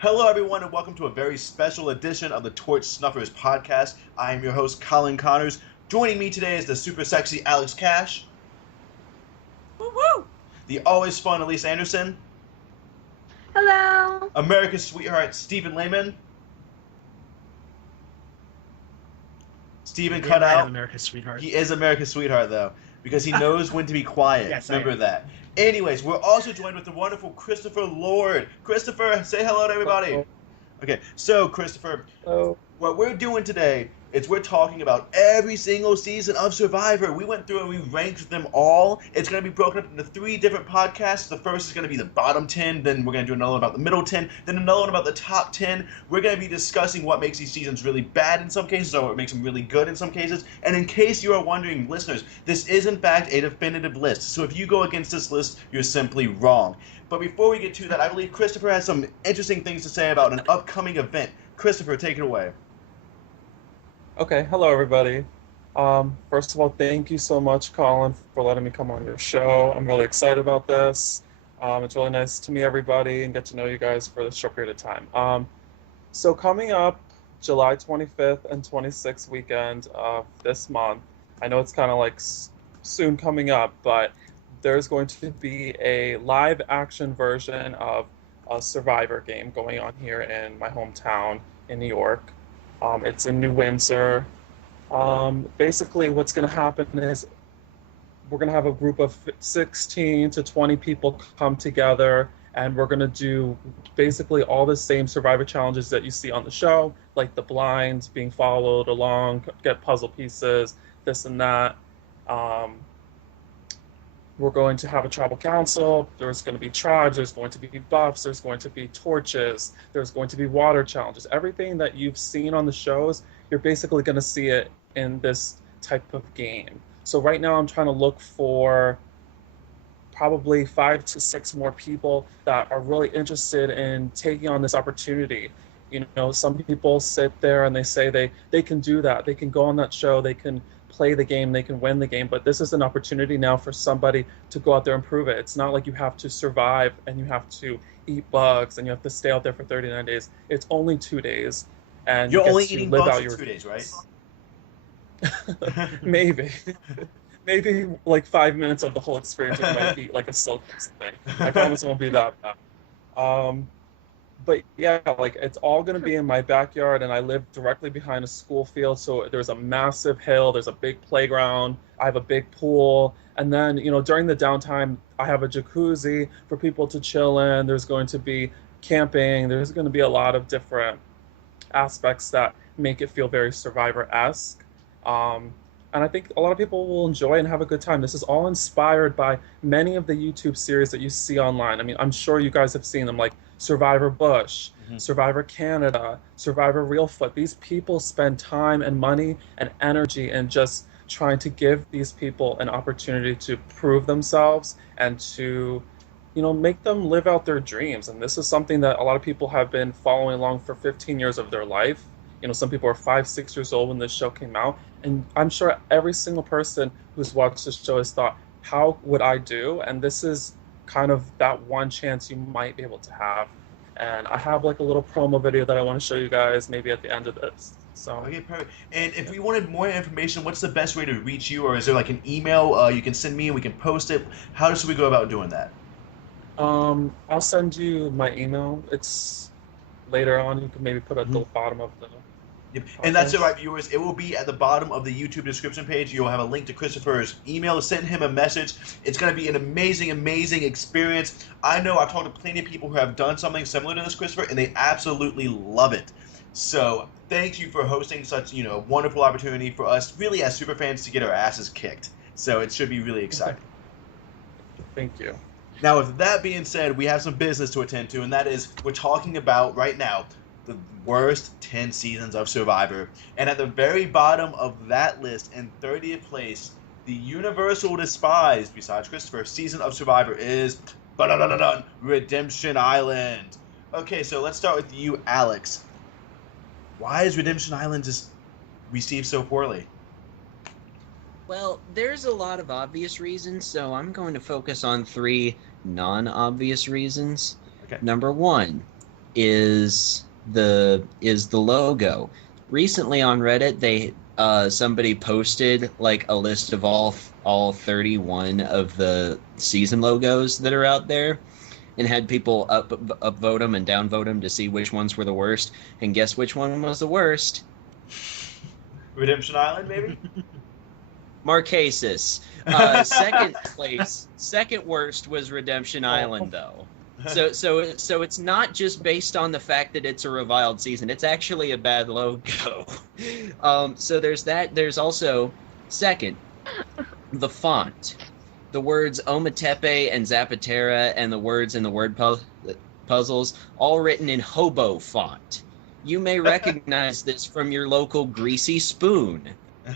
Hello, everyone, and welcome to a very special edition of the Torch Snuffers podcast. I am your host, Colin Connors. Joining me today is the super sexy Alex Cash, Woo woo! the always fun Elise Anderson, Hello. America's sweetheart Stephen Lehman. Stephen cut out. America's sweetheart. He is America's sweetheart, though, because he knows when to be quiet. Yes, Remember that. Anyways, we're also joined with the wonderful Christopher Lord. Christopher, say hello to everybody. Hello. Okay, so Christopher, Hello. what we're doing today is we're talking about every single season of Survivor. We went through and we ranked them all. It's going to be broken up into 3 different podcasts. The first is going to be the bottom 10, then we're going to do another one about the middle 10, then another one about the top 10. We're going to be discussing what makes these seasons really bad in some cases or what makes them really good in some cases. And in case you are wondering, listeners, this is in fact a definitive list. So if you go against this list, you're simply wrong. But before we get to that, I believe Christopher has some interesting things to say about an upcoming event. Christopher, take it away. Okay, hello everybody. First of all, thank you so much, Colin, for letting me come on your show. I'm really excited about this. It's really nice to meet everybody and get to know you guys for this short period of time. So coming up July 25th and 26th weekend of this month, I know it's kind of like soon coming up, but there's going to be a live action version of a Survivor game going on here in my hometown in New York. It's in New Windsor. Basically, what's going to happen is we're going to have a group of 16 to 20 people come together, and we're going to do basically all the same Survivor challenges that you see on the show, like the blinds, being followed along, get puzzle pieces, this and that. We're going to have a tribal council. There's going to be tribes. There's going to be buffs. There's going to be torches. There's going to be water challenges. Everything that you've seen on the shows, you're basically going to see it in this type of game. So right now I'm trying to look for probably 5 to 6 more people that are really interested in taking on this opportunity. You know, some people sit there and they say they can do that. They can go on that show. They can play the game, they can win the game, but this is an opportunity now for somebody to go out there and prove it. It's not like you have to survive and you have to eat bugs and you have to stay out there for 39 days. It's only 2 days, and You're you only get to eating live bugs out for 2 days, right? maybe like 5 minutes of the whole experience it might be like a silk thing. I promise it won't be that bad. But yeah, like it's all going to be in my backyard, and I live directly behind a school field. So there's a massive hill, there's a big playground, I have a big pool. And then, you know, during the downtime, I have a jacuzzi for people to chill in. There's going to be camping. There's going to be a lot of different aspects that make it feel very Survivor-esque. And I think a lot of people will enjoy and have a good time. This is all inspired by many of the YouTube series that you see online. I mean, I'm sure you guys have seen them, like Survivor Bush, Survivor Canada, Survivor Real Foot. These people spend time and money and energy in just trying to give these people an opportunity to prove themselves and to, you know, make them live out their dreams. And this is something that a lot of people have been following along for 15 years of their life. You know, some people are 5, 6 years old when this show came out. And I'm sure every single person who's watched this show has thought, how would I do? And this is kind of that one chance you might be able to have. And I have like a little promo video that I want to show you guys maybe at the end of this. So Okay, perfect. And if we wanted more information, what's the best way to reach you? Or is there like an email you can send me and we can post it? How should we go about doing that? I'll send you my email. It's later on. You can maybe put it at the bottom of the Yep. And that's it, right, viewers. It will be at the bottom of the YouTube description page. You'll have a link to Christopher's email. Send him a message. It's going to be an amazing, amazing experience. I know I've talked to plenty of people who have done something similar to this, Christopher, and they absolutely love it. So thank you for hosting such, you know, wonderful opportunity for us, really as super fans, to get our asses kicked. So it should be really exciting. Thank you. Now, with that being said, we have some business to attend to, and that is we're talking about right now the worst 10 seasons of Survivor. And at the very bottom of that list, in 30th place, the universal despised, besides Christopher, season of Survivor is Redemption Island. Okay, so let's start with you, Alex. Why is Redemption Island just received so poorly? Well, there's a lot of obvious reasons, so I'm going to focus on 3 non-obvious reasons. Okay. Number 1, is the logo. Recently on Reddit, somebody posted like a list of all 31 of the season logos that are out there, and had people upvote them and downvote them to see which ones were the worst. And guess which one was the worst? Redemption Island, maybe. Marquesas. Second worst was Redemption Island, though. So it's not just based on the fact that it's a reviled season. It's actually a bad logo. So there's that. There's also, second, the font. The words Ometepe and Zapatera and the words in the word puzzles, all written in hobo font. You may recognize this from your local Greasy Spoon.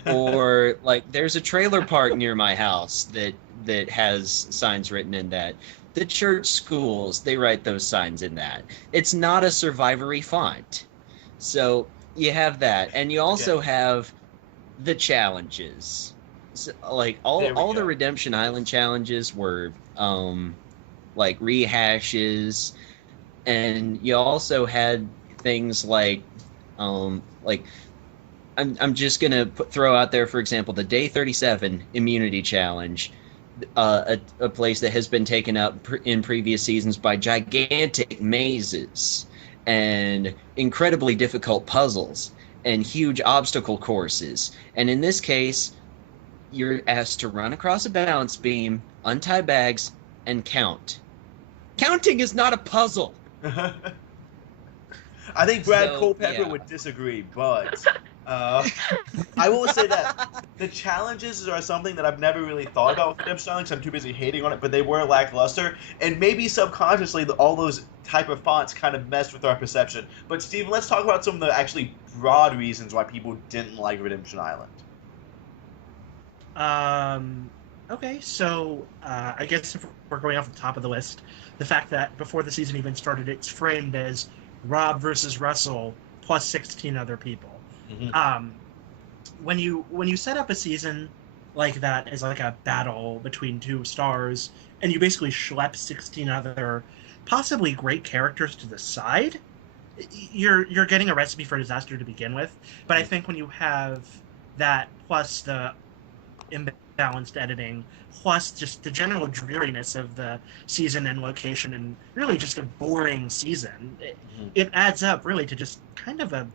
Or, like, there's a trailer park near my house that has signs written in that. The church schools, they write those signs in that. It's not a Survivory font. So you have that. And you also have the challenges. So, like, all the Redemption Island challenges were, like, rehashes. And you also had things like I'm just going to throw out there, for example, the Day 37 Immunity Challenge, a place that has been taken up in previous seasons by gigantic mazes and incredibly difficult puzzles and huge obstacle courses. And in this case, you're asked to run across a balance beam, untie bags, and count. Counting is not a puzzle! I think Brad Culpepper would disagree, but I will say that the challenges are something that I've never really thought about with Redemption Island because I'm too busy hating on it, but they were lackluster, and maybe subconsciously all those type of fonts kind of messed with our perception. But Steven, let's talk about some of the actually broad reasons why people didn't like Redemption Island. Okay, so I guess if we're going off the top of the list, the fact that before the season even started, it's framed as Rob versus Russell plus 16 other people. Mm-hmm. When you set up a season like that as like a battle between two stars, and you basically schlep 16 other possibly great characters to the side, you're getting a recipe for disaster to begin with. But I think when you have that plus the imbalanced editing, plus just the general dreariness of the season and location, and really just a boring season, it adds up really to just kind of a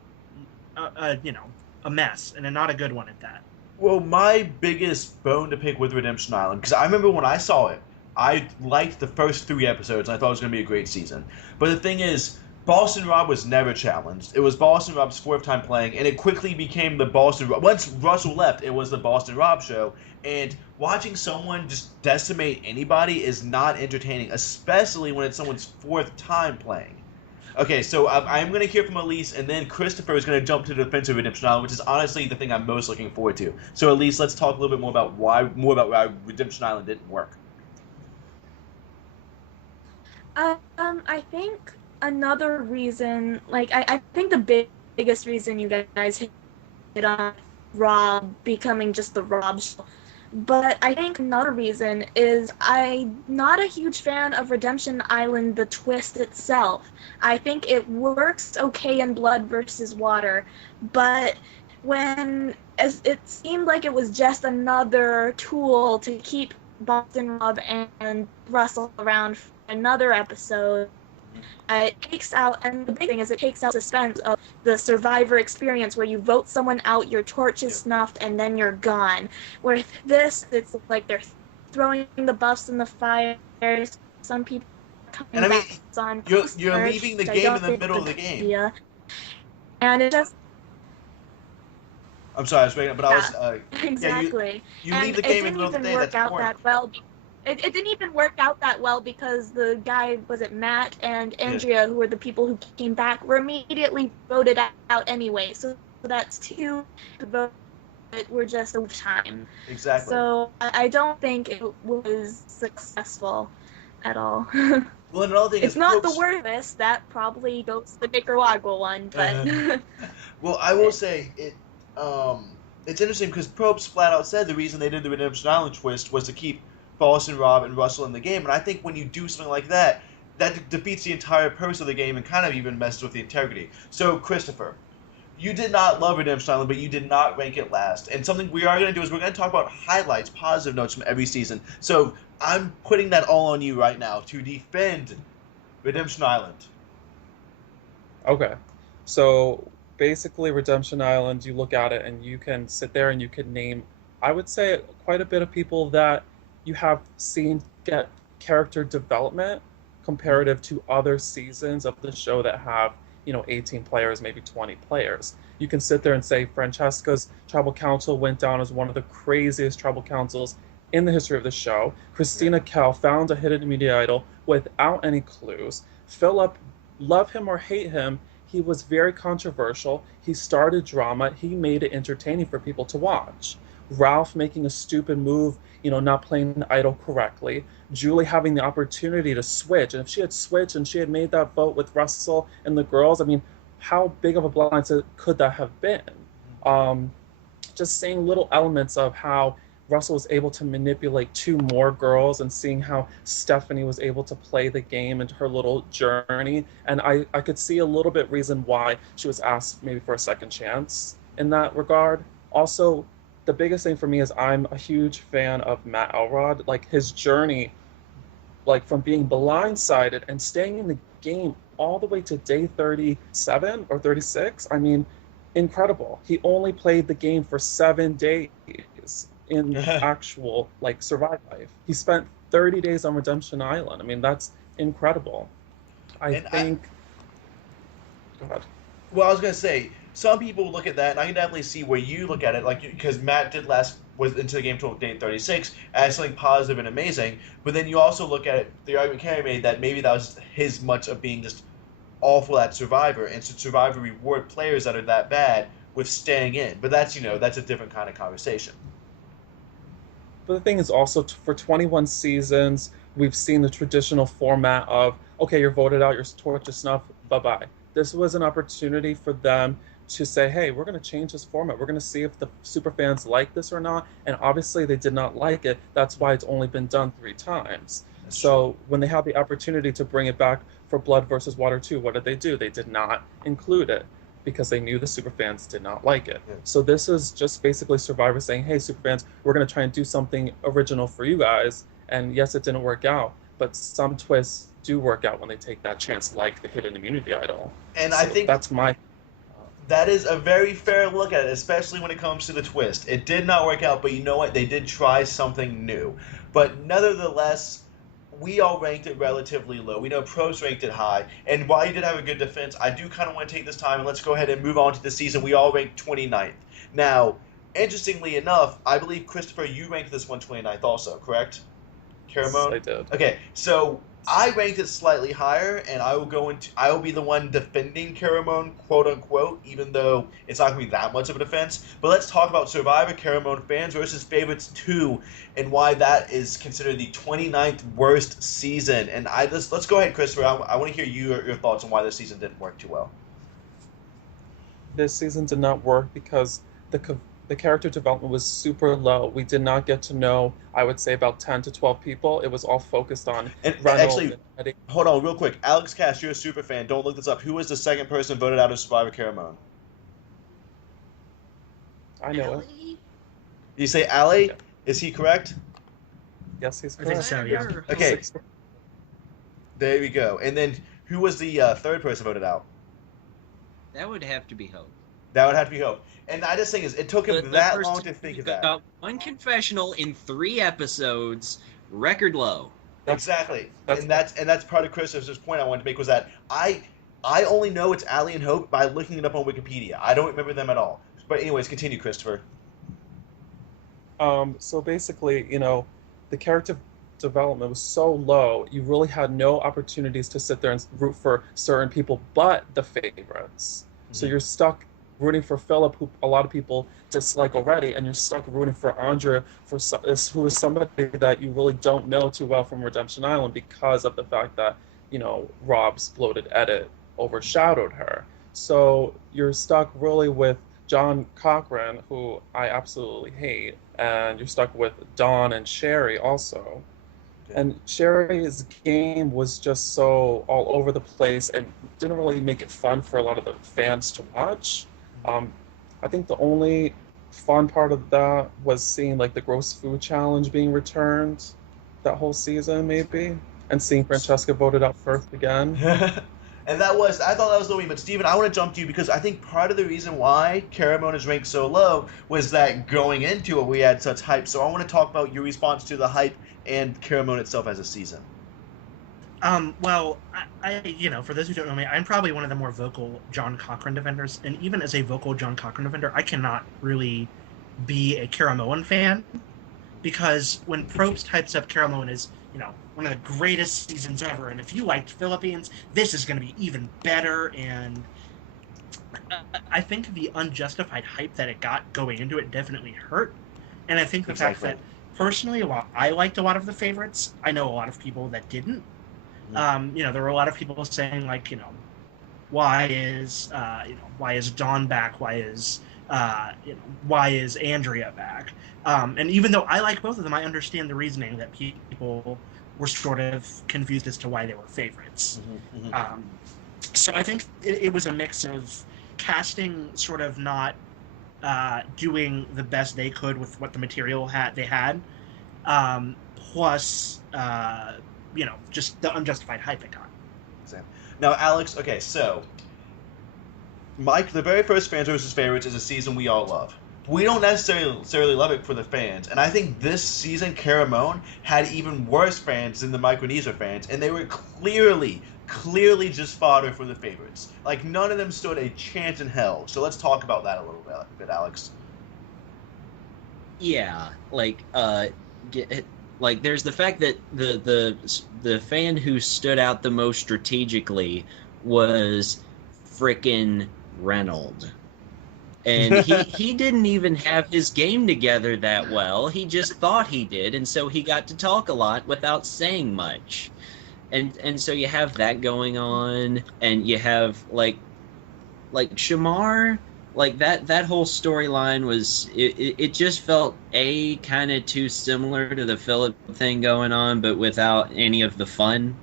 mess, and not a good one at that. Well, my biggest bone to pick with Redemption Island, because I remember when I saw it, I liked the first 3 episodes, and I thought it was going to be a great season. But the thing is, Boston Rob was never challenged. It was Boston Rob's 4th time playing, and it quickly became the Boston Rob. Once Russell left, it was the Boston Rob show, and watching someone just decimate anybody is not entertaining, especially when it's someone's 4th time playing. Okay, so I'm going to hear from Elise, and then Christopher is going to jump to the defense of Redemption Island, which is honestly the thing I'm most looking forward to. So Elise, let's talk a little bit more about why Redemption Island didn't work. I think another reason, like, I think the biggest reason you guys hit on Rob becoming just the Rob show, but I think another reason is I'm not a huge fan of Redemption Island, the twist itself. I think it works okay in Blood versus Water, but as it seemed like it was just another tool to keep Boston Rob and Russell around for another episode. It takes out, and the big thing is it takes out suspense of the Survivor experience where you vote someone out, your torch is snuffed, and then you're gone. Where this, it's like they're throwing the buffs in the fires. Some people and I mean, you're leaving the game in the middle of the game. Yeah, and it just. I'm sorry, I was breaking up, but I was exactly. Yeah, you leave the game in the middle of the day. That's boring. It didn't even work out that well because the guy, was it Matt and Andrea, who were the people who came back, were immediately voted out anyway. So that's 2 votes that were just a time. Exactly. So I don't think it was successful at all. Well, another thing it's not the worst. That probably goes to the Nicaragua one, but. Well, I will say it. It's interesting because Probst flat out said the reason they did the Redemption Island twist was to keep Boston Rob and Russell in the game, and I think when you do something like that, that defeats the entire purpose of the game and kind of even messes with the integrity. So, Christopher, you did not love Redemption Island, but you did not rank it last. And something we are going to do is we're going to talk about highlights, positive notes from every season. So I'm putting that all on you right now to defend Redemption Island. Okay. So basically, Redemption Island, you look at it and you can sit there and you can name, I would say, quite a bit of people that you have seen get character development comparative to other seasons of the show that have, 18 players, maybe 20 players. You can sit there and say Francesca's tribal council went down as one of the craziest tribal councils in the history of the show. Christina Kell found a hidden media idol without any clues. Philip, love him or hate him, he was very controversial. He started drama. He made it entertaining for people to watch. Ralph making a stupid move, not playing the idol correctly. Julie having the opportunity to switch. And if she had switched and she had made that vote with Russell and the girls, I mean, how big of a blindside could that have been? Just seeing little elements of how Russell was able to manipulate two more girls and seeing how Stephanie was able to play the game and her little journey. And I could see a little bit reason why she was asked maybe for a second chance in that regard. Also, the biggest thing for me is I'm a huge fan of Matt Elrod. Like his journey, like from being blindsided and staying in the game all the way to day 37 or 36. I mean, incredible. He only played the game for 7 days in actual like survive life. He spent 30 days on Redemption Island. I mean, that's incredible. Go ahead. Well, I was gonna say, some people look at that, and I can definitely see where you look at it, like because Matt was into the game till day 36 as something positive and amazing. But then you also look at it, the argument Carrie made that maybe that was his much of being just awful at Survivor, and should Survivor reward players that are that bad with staying in? But that's that's a different kind of conversation. But the thing is also, for 21 seasons, we've seen the traditional format of, okay, you're voted out, your torch is snuffed, bye-bye. This was an opportunity for them to say, hey, we're going to change this format. We're going to see if the superfans like this or not. And obviously they did not like it. That's why it's only been done 3 times. So when they had the opportunity to bring it back for Blood versus Water 2, what did they do? They did not include it because they knew the superfans did not like it. Yeah. So this is just basically Survivor saying, hey, superfans, we're going to try and do something original for you guys. And yes, it didn't work out, but some twists do work out when they take that chance, like the hidden immunity idol. And so I think that is a very fair look at it, especially when it comes to the twist. It did not work out, but you know what? They did try something new. But nevertheless, we all ranked it relatively low. We know pros ranked it high. And while you did have a good defense, I do kind of want to take this time and let's go ahead and move on to the season. We all ranked 29th. Now, interestingly enough, I believe, Christopher, you ranked this one 29th also, correct? Caramoan? Yes, I did. Okay, so I ranked it slightly higher, and I will be the one defending Caramoan, quote unquote, even though it's not gonna be that much of a defense. But let's talk about Survivor Caramoan fans versus favorites 2, and why that is considered the 29th worst season. And let's go ahead, Christopher. I want to hear your thoughts on why this season didn't work too well. This season did not work because the character development was super low. We did not get to know, I would say, about 10 to 12 people. It was all focused on Actually, hold on real quick. Alex Cash, you're a super fan. Don't look this up. Who was the second person voted out of Survivor Caramoan? I know it. You say Ali? Yeah. Is he correct? Yes, he's correct. I think so, yeah. Okay. There we go. And then who was the third person voted out? That would have to be Hope. That would have to be Hope. And I just think it took him that long to think of that. Got one confessional in 3 episodes, record low. Exactly. And that's part of Christopher's point I wanted to make, was that I only know it's Ali and Hope by looking it up on Wikipedia. I don't remember them at all. But anyways, continue, Christopher. So basically, the character development was so low, you really had no opportunities to sit there and root for certain people but the favorites. Mm-hmm. So you're stuck rooting for Philip, who a lot of people dislike already, and you're stuck rooting for Andrea, who is somebody that you really don't know too well from Redemption Island because of the fact that, Rob's bloated edit overshadowed her. So you're stuck really with John Cochran, who I absolutely hate, and you're stuck with Dawn and Sherry also. And Sherry's game was just so all over the place and didn't really make it fun for a lot of the fans to watch. I think the only fun part of that was seeing like the gross food challenge being returned that whole season, maybe, and seeing Francesca voted out first again. And I thought that was the win. But Steven, I want to jump to you because I think part of the reason why Caramoan is ranked so low was that going into it, we had such hype. So I want to talk about your response to the hype and Caramoan itself as a season. Well, for those who don't know me, I'm probably one of the more vocal John Cochran defenders, and even as a vocal John Cochran defender, I cannot really be a Caramoan fan, because when Probst types up Caramoan as, one of the greatest seasons ever, and if you liked Philippines, this is going to be even better, and I think the unjustified hype that it got going into it definitely hurt, and I think the fact that, personally, while I liked a lot of the favorites, I know a lot of people that didn't. There were a lot of people saying like, why is Dawn back? Why is Andrea back? And even though I like both of them, I understand the reasoning that people were sort of confused as to why they were favorites. So I think it was a mix of casting sort of not doing the best they could with what the material they had, plus just the unjustified hype it got. Now, Alex, okay, so Mike, the very first Fans versus Favorites is a season we all love. We don't necessarily love it for the fans, and I think this season Caramoan had even worse fans than the Micronesia fans, and they were clearly just fodder for the favorites. Like, none of them stood a chance in hell. So let's talk about that a little bit, Alex. Yeah, there's the fact that the fan who stood out the most strategically was frickin' Reynolds. And he didn't even have his game together that well. He just thought he did, and so he got to talk a lot without saying much. And so you have that going on, and you have like Shamar, like that whole storyline was it just felt kind of too similar to the Philip thing going on, but without any of the fun.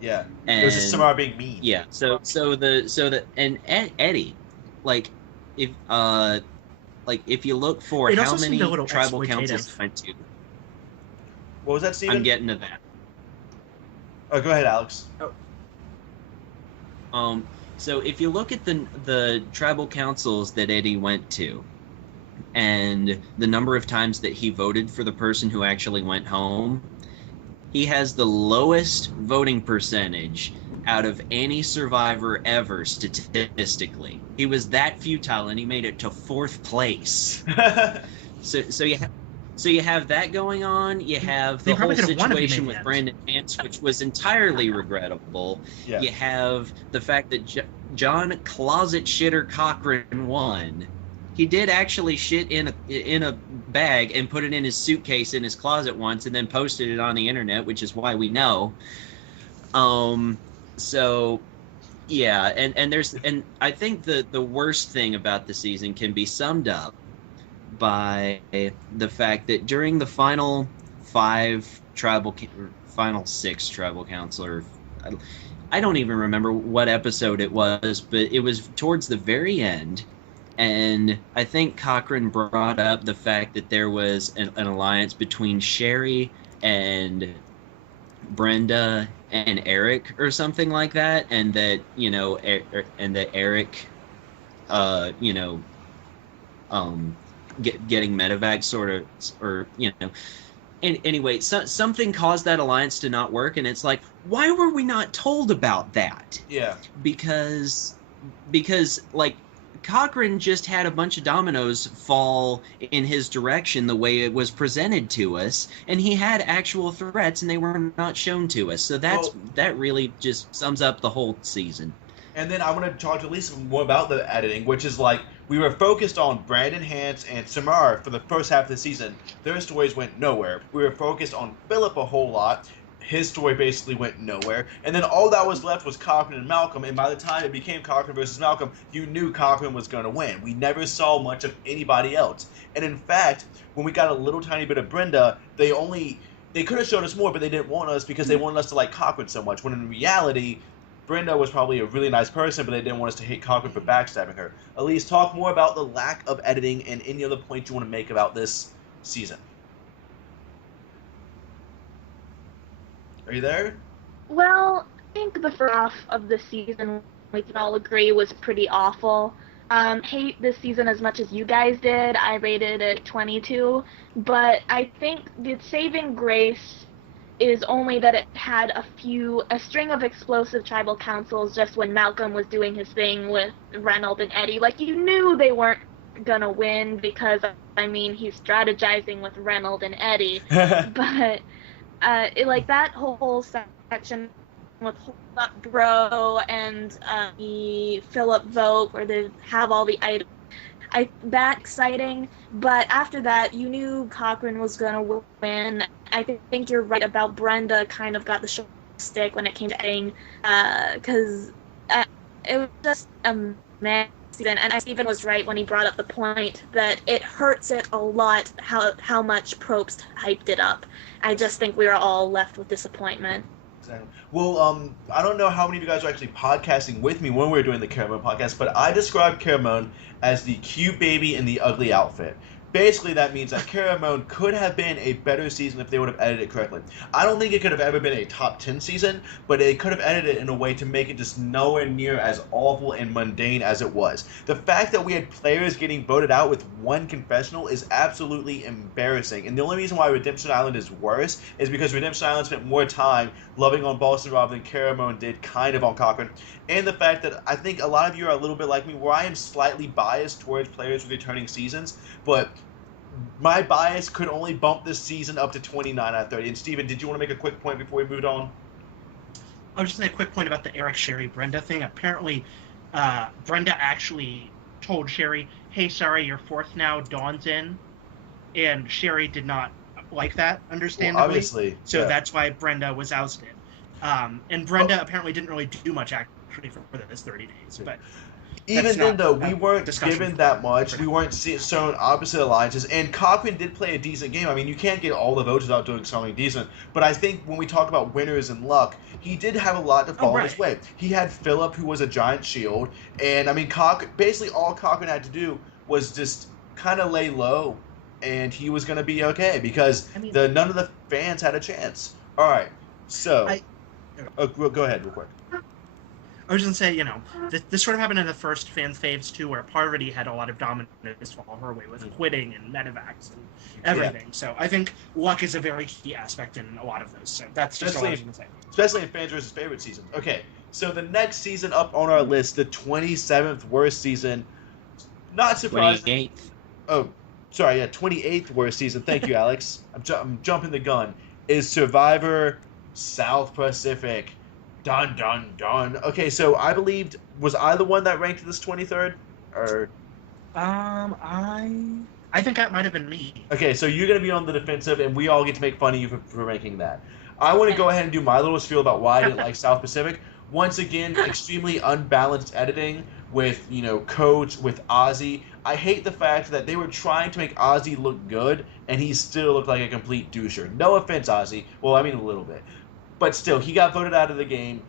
Yeah, and, it was just Shamar being mean. Yeah, and Eddie, if you look for it how many tribal councils went to. What was that, Steven? I'm getting to that. Oh, go ahead, Alex. So if you look at the tribal councils that Eddie went to, and the number of times that he voted for the person who actually went home, he has the lowest voting percentage out of any survivor ever statistically. He was that futile, and he made it to 4th place. So you have that going on. You have the whole situation with Brandon Hance, which was entirely regrettable. Yeah. You have the fact that John Closet Shitter Cochran won. He did actually shit in a bag and put it in his suitcase in his closet once, and then posted it on the internet, which is why we know. So yeah, and I think the worst thing about the season can be summed up by the fact that during the final 6 tribal council, or I don't even remember what episode it was, but it was towards the very end, and I think Cochran brought up the fact that there was an alliance between Sherry and Brenda and Eric or something like that, and that Eric getting medevac sort of, or anyway, something caused that alliance to not work, and it's like, why were we not told about that? Yeah, because like Cochran just had a bunch of dominoes fall in his direction the way it was presented to us, and he had actual threats, and they were not shown to us. So that really just sums up the whole season. And then I want to talk to Elise more about the editing, which is like, we were focused on Brandon Hance and Samar for the first half of the season. Their stories went nowhere. We were focused on Philip a whole lot. His story basically went nowhere. And then all that was left was Cochran and Malcolm, and by the time it became Cochran versus Malcolm, you knew Cochran was going to win. We never saw much of anybody else. And in fact, when we got a little tiny bit of Brenda, they they could have showed us more, but they didn't want us because they wanted us to like Cochran so much. When in reality, Brenda was probably a really nice person, but they didn't want us to hate Cochran for backstabbing her. Elise, talk more about the lack of editing and any other points you want to make about this season. Are you there? Well, I think the first half of the season, we can all agree, was pretty awful. Hate this season as much as you guys did. I rated it 22, but I think the saving grace is only that it had a string of explosive tribal councils just when Malcolm was doing his thing with Reynold and Eddie. Like, you knew they weren't gonna win because, I mean, he's strategizing with Reynold and Eddie, but like that whole section with Hold Up Bro and the Philip vote where they have all the items, that exciting. But after that, you knew Cochran was gonna win. I think you're right about Brenda kind of got the short stick when it came to editing, because it was just a mess. And Stephen was right when he brought up the point that it hurts it a lot how much Probst hyped it up. I just think we were all left with disappointment. Exactly. Well, I don't know how many of you guys are actually podcasting with me when we were doing the Caramoan podcast, but I described Caramoan as the cute baby in the ugly outfit. Basically, that means that Caramoan could have been a better season if they would have edited it correctly. I don't think it could have ever been a top 10 season, but they could have edited it in a way to make it just nowhere near as awful and mundane as it was. The fact that we had players getting voted out with one confessional is absolutely embarrassing. And the only reason why Redemption Island is worse is because Redemption Island spent more time loving on Boston Rob than Caramoan did kind of on Cochran. And the fact that I think a lot of you are a little bit like me, where I am slightly biased towards players with returning seasons, but my bias could only bump this season up to 29 out of 30. And Steven, did you want to make a quick point before we moved on? I was just going to make a quick point about the Eric, Sherry, Brenda thing. Apparently, Brenda actually told Sherry, hey, sorry, you're fourth now, Dawn's in. And Sherry did not like that, understandably. Well, obviously. So yeah. that's why Brenda was ousted. And Brenda apparently didn't really do much actually for this 30 days. But even then, though, we weren't discussion given that much. We weren't shown opposite alliances. And Cochran did play a decent game. I mean, you can't get all the votes without doing something decent. But I think when we talk about winners and luck, he did have a lot to fall his way. He had Philip, who was a giant shield. And, I mean, basically all Cochran had to do was just kind of lay low. And he was going to be okay because none of the fans had a chance. All right. So, go ahead real quick. I was going to say, this sort of happened in the first fan faves too, where Parvati had a lot of dominance fall her way with quitting and medevacs and everything. Yeah. So I think luck is a very key aspect in a lot of those. So that's just all I was going to say. Especially in fans versus favorite season. Okay, so the next season up on our list, the 27th worst season, not surprising. 28th. Oh, sorry, yeah, 28th worst season. Thank you, Alex. I'm jumping the gun. Is Survivor South Pacific. Dun, dun, dun. Okay, so I believed, was I the one that ranked this 23rd? Or I think that might have been me. Okay, so you're going to be on the defensive, and we all get to make fun of you for ranking that. I want to go ahead and do my little spiel about why I didn't like South Pacific. Once again, extremely unbalanced editing with, Coach, with Ozzy. I hate the fact that they were trying to make Ozzy look good, and he still looked like a complete doucher. No offense, Ozzy. Well, I mean a little bit. But still, he got voted out of the game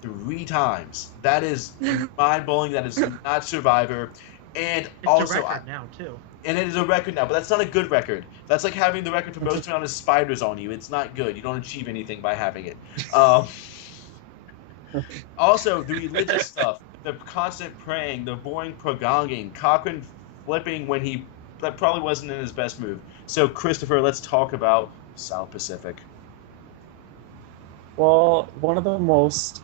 3 times. That is mind-blowing. That is not Survivor. And it's also, a record now, too. And it is a record now, but that's not a good record. That's like having the record for most amount of spiders on you. It's not good. You don't achieve anything by having it. Also, the religious stuff, the constant praying, the boring progonging, Cochran flipping when that probably wasn't in his best move. So, Christopher, let's talk about South Pacific. Well, one of the most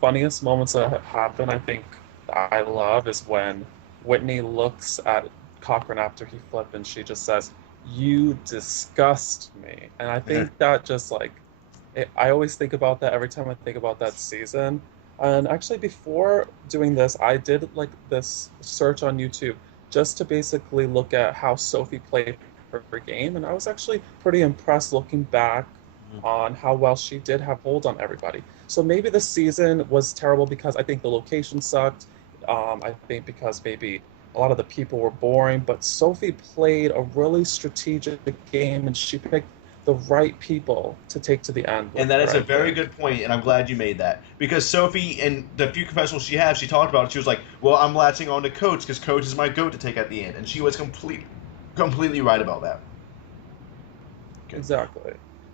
funniest moments that have happened, I think, that I love is when Whitney looks at Cochran after he flipped and she just says, "You disgust me." And I think that just I always think about that every time I think about that season. And actually, before doing this, I did this search on YouTube just to basically look at how Sophie played her game, and I was actually pretty impressed looking back on how well she did have hold on everybody. So maybe the season was terrible because I think the location sucked. I think because maybe a lot of the people were boring, but Sophie played a really strategic game and she picked the right people to take to the end. And that is a very think. good point, and I'm glad you made that. Because Sophie, in the few confessionals she had, she talked about it. She was like, well, I'm latching on to Coach because Coach is my goat to take at the end. And she was completely right about that. Exactly.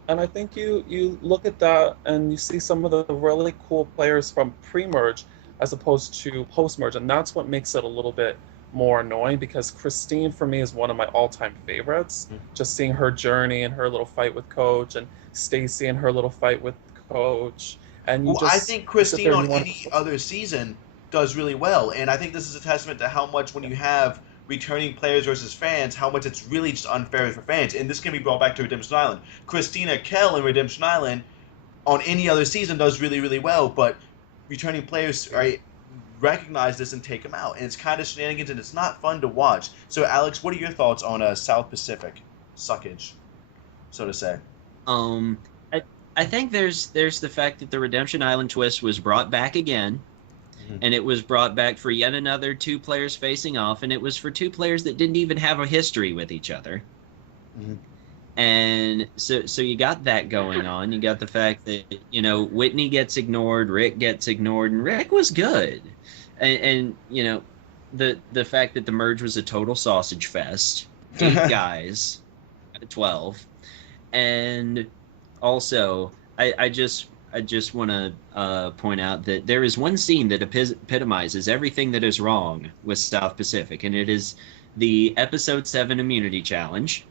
And I think you look at that and you see some of the really cool players from pre-merge as opposed to post-merge, and that's what makes it a little bit more annoying because Christine for me is one of my all-time favorites. Just seeing her journey and her little fight with Coach, and Stacy and her little fight with Coach, and you Well, just I think sit Christine there and on you want any other season does really well, and I think this is a testament to how much when you have returning players versus fans, how much it's really just unfair for fans. And this can be brought back to Redemption Island. Christina Kell in Redemption Island on any other season does really, really well, but returning players recognize this and take them out. And it's kind of shenanigans, and it's not fun to watch. So, Alex, what are your thoughts on South Pacific suckage, so to say? I think there's the fact that the Redemption Island twist was brought back again, and it was brought back for yet another two players facing off, and it was for two players that didn't even have a history with each other. And so you got that going on. You got the fact that, you know, Whitney gets ignored, Rick gets ignored, and Rick was good. And you know, the fact that the merge was a total sausage fest. 8 guys out of 12. And also, I just want to point out that there is one scene that epitomizes everything that is wrong with South Pacific, and it is the Episode 7 Immunity Challenge.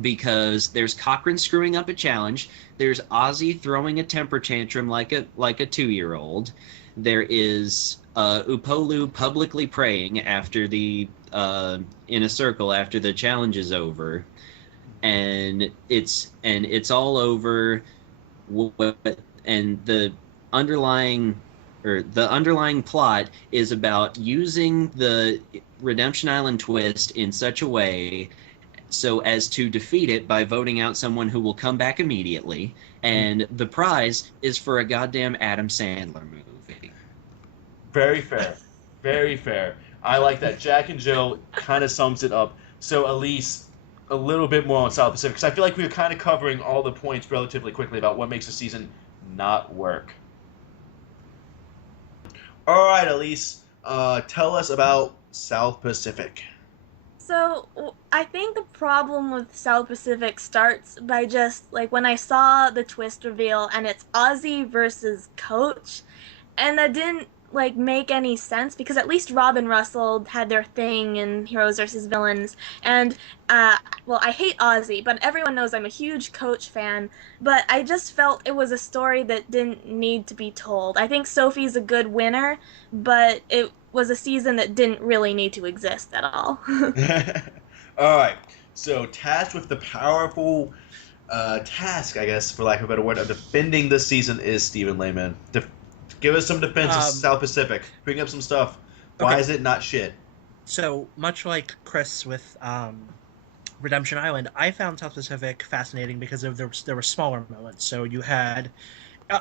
Because there's Cochran screwing up a challenge, there's Ozzy throwing a temper tantrum like a 2-year-old, there is Upolu publicly praying after the in a circle after the challenge is over, and it's all over. And the underlying plot is about using the Redemption Island twist in such a way so as to defeat it by voting out someone who will come back immediately, and the prize is for a goddamn Adam Sandler movie. Very fair. Very fair. I like that. Jack and Jill kind of sums it up. So, Elise, a little bit more on South Pacific, because I feel like we were kind of covering all the points relatively quickly about what makes the season not work. All right, Elise, tell us about South Pacific. So, I think the problem with South Pacific starts by just, like, when I saw the twist reveal and it's Ozzy versus Coach, and that didn't, like, make any sense, because at least Rob and Russell had their thing in Heroes versus Villains, and, well, I hate Ozzy, but everyone knows I'm a huge Coach fan, but I just felt it was a story that didn't need to be told. I think Sophie's a good winner, but it was a season that didn't really need to exist at all. All right. So, tasked with the powerful task, I guess, for lack of a better word, of defending this season is Stephen Lehman. Give us some defense of South Pacific. Bring up some stuff. Why is it not shit? So, much like Chris with Redemption Island, I found South Pacific fascinating because there were smaller moments. So you had...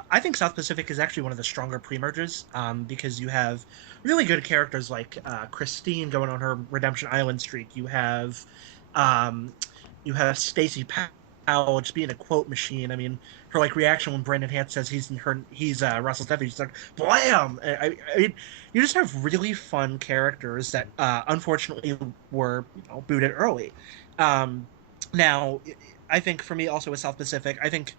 I think South Pacific is actually one of the stronger pre-merges because you have really good characters like Christine going on her Redemption Island streak. You have Stacey Powell just being a quote machine. I mean, her like reaction when Brendan Hance says he's Russell's nephew, she's like, "Blam!" I mean, you just have really fun characters that unfortunately were booted early. Now, I think for me also with South Pacific, I think.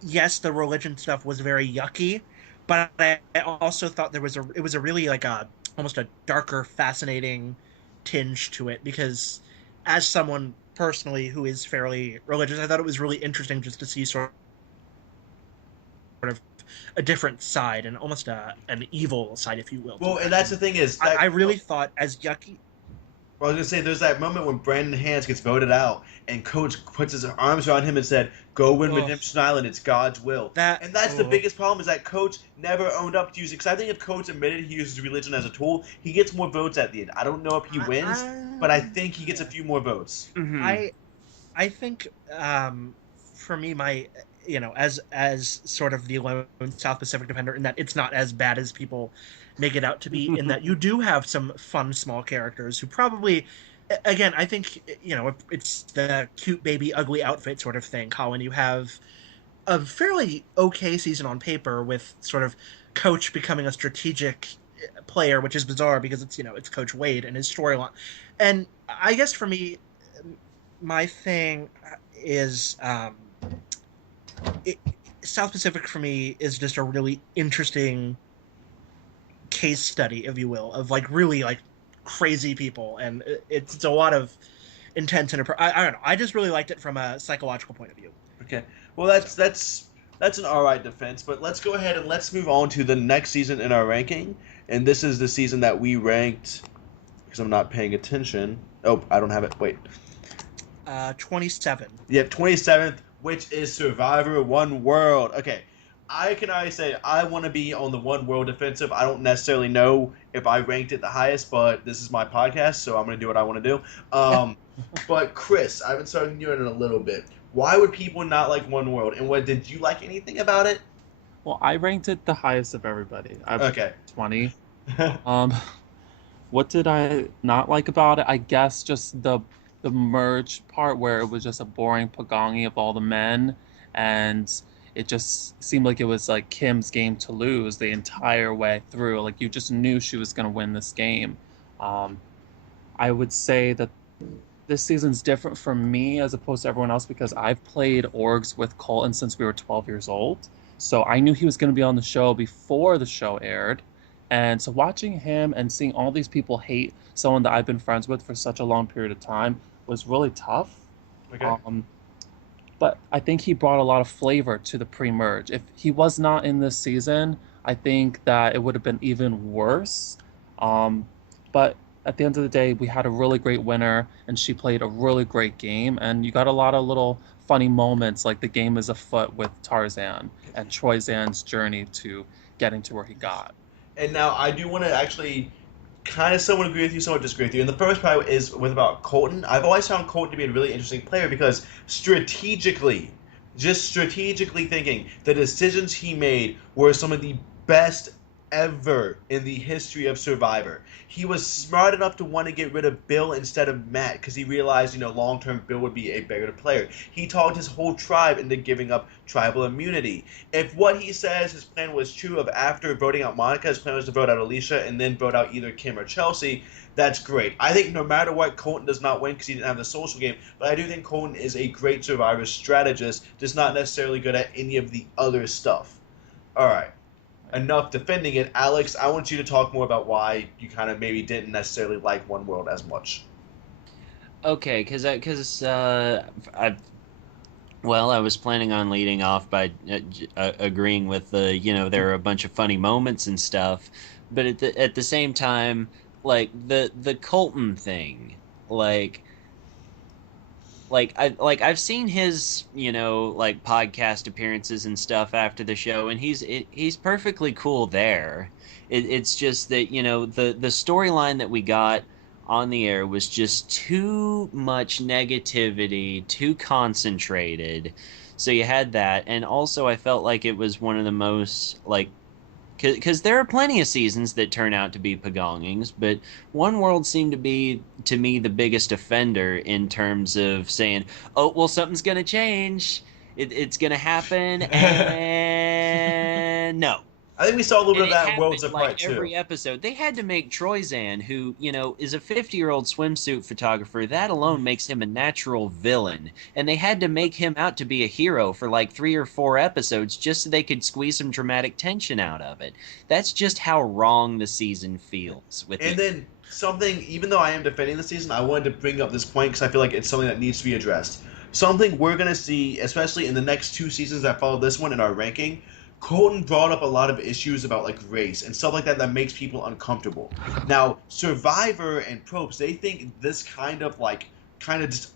Yes, the religion stuff was very yucky, but I also thought it was a really like almost a darker, fascinating tinge to it, because as someone personally who is fairly religious, I thought it was really interesting just to see sort of a different side and almost an evil side, if you will. Well, and that's the thing is... I really thought as yucky... Well, I was going to say, there's that moment when Brendan Hance gets voted out, and Coach puts his arms around him and said, "Go win Redemption Island, it's God's will." And that's the biggest problem, is that Coach never owned up to using it. Because I think if Coach admitted he uses religion as a tool, he gets more votes at the end. I don't know if he wins, but I think he gets a few more votes. I think, for me, my... as sort of the lone South Pacific defender, in that it's not as bad as people make it out to be, in that you do have some fun small characters who probably again, I think it's the cute baby ugly outfit sort of thing. Colin, you have a fairly okay season on paper with sort of Coach becoming a strategic player, which is bizarre because it's Coach Wade and his storyline. And I guess for me, my thing is it, South Pacific for me is just a really interesting case study, if you will, of like really like crazy people, and it's a lot of intense and I don't know. I just really liked it from a psychological point of view. Okay. Well, that's an all right defense, but let's go ahead and let's move on to the next season in our ranking. And this is the season that we ranked because I'm not paying attention. Oh, I don't have it. Wait. 27. Yeah, 27th, which is Survivor One World. Okay. I can already say I want to be on the One World defensive. I don't necessarily know if I ranked it the highest, but this is my podcast, so I'm going to do what I want to do. But Chris, I've been starting you in a little bit. Why would people not like One World? And what did you like anything about it? Well, I ranked it the highest of everybody. Okay. 20. What did I not like about it? I guess just the merge part where it was just a boring pagongi of all the men, and it just seemed like it was like Kim's game to lose the entire way through. Like you just knew she was going to win this game. I would say that this season's different for me as opposed to everyone else because I've played orgs with Colin since we were 12 years old. So I knew he was going to be on the show before the show aired. And so watching him and seeing all these people hate someone that I've been friends with for such a long period of time was really tough. Okay. But I think he brought a lot of flavor to the pre-merge. If he was not in this season, I think that it would have been even worse. But at the end of the day, we had a really great winner, and she played a really great game. And you got a lot of little funny moments, like the game is afoot with Tarzan and Troy Zan's journey to getting to where he got. And now I do want to actually kind of somewhat agree with you, somewhat disagree with you. And the first part is about Colton. I've always found Colton to be a really interesting player because strategically thinking, the decisions he made were some of the best ever in the history of Survivor. He was smart enough to want to get rid of Bill instead of Matt because he realized, long-term Bill would be a better player. He talked his whole tribe into giving up tribal immunity. If what he says his plan was true of after voting out Monica, his plan was to vote out Alicia and then vote out either Kim or Chelsea, that's great. I think no matter what, Colton does not win because he didn't have the social game, but I do think Colton is a great Survivor strategist, just not necessarily good at any of the other stuff. All right. Enough defending it. Alex, I want you to talk more about why you kind of maybe didn't necessarily like One World as much. Okay, because I was planning on leading off by agreeing with there are a bunch of funny moments and stuff, but at the same time, like the Colton thing, I've seen his podcast appearances and stuff after the show, and he's perfectly cool there. It's just that the storyline that we got on the air was just too much negativity, too concentrated. So you had that, and also I felt like it was one of the most because there are plenty of seasons that turn out to be pagongings, but One World seemed to be, to me, the biggest offender in terms of saying, oh, well, something's going to change. It's going to happen, and no. I think we saw a little bit of that in happened, Worlds Apart, too. Every episode, they had to make Troy Zan, who, is a 50-year-old swimsuit photographer. That alone makes him a natural villain. And they had to make him out to be a hero for 3 or 4 episodes just so they could squeeze some dramatic tension out of it. That's just how wrong the season feels. Then something, even though I am defending the season, I wanted to bring up this point because I feel like it's something that needs to be addressed. Something we're going to see, especially in the next 2 seasons that follow this one in our ranking, Colton brought up a lot of issues about race and stuff like that makes people uncomfortable. Now, Survivor and Probes, they think this kind of just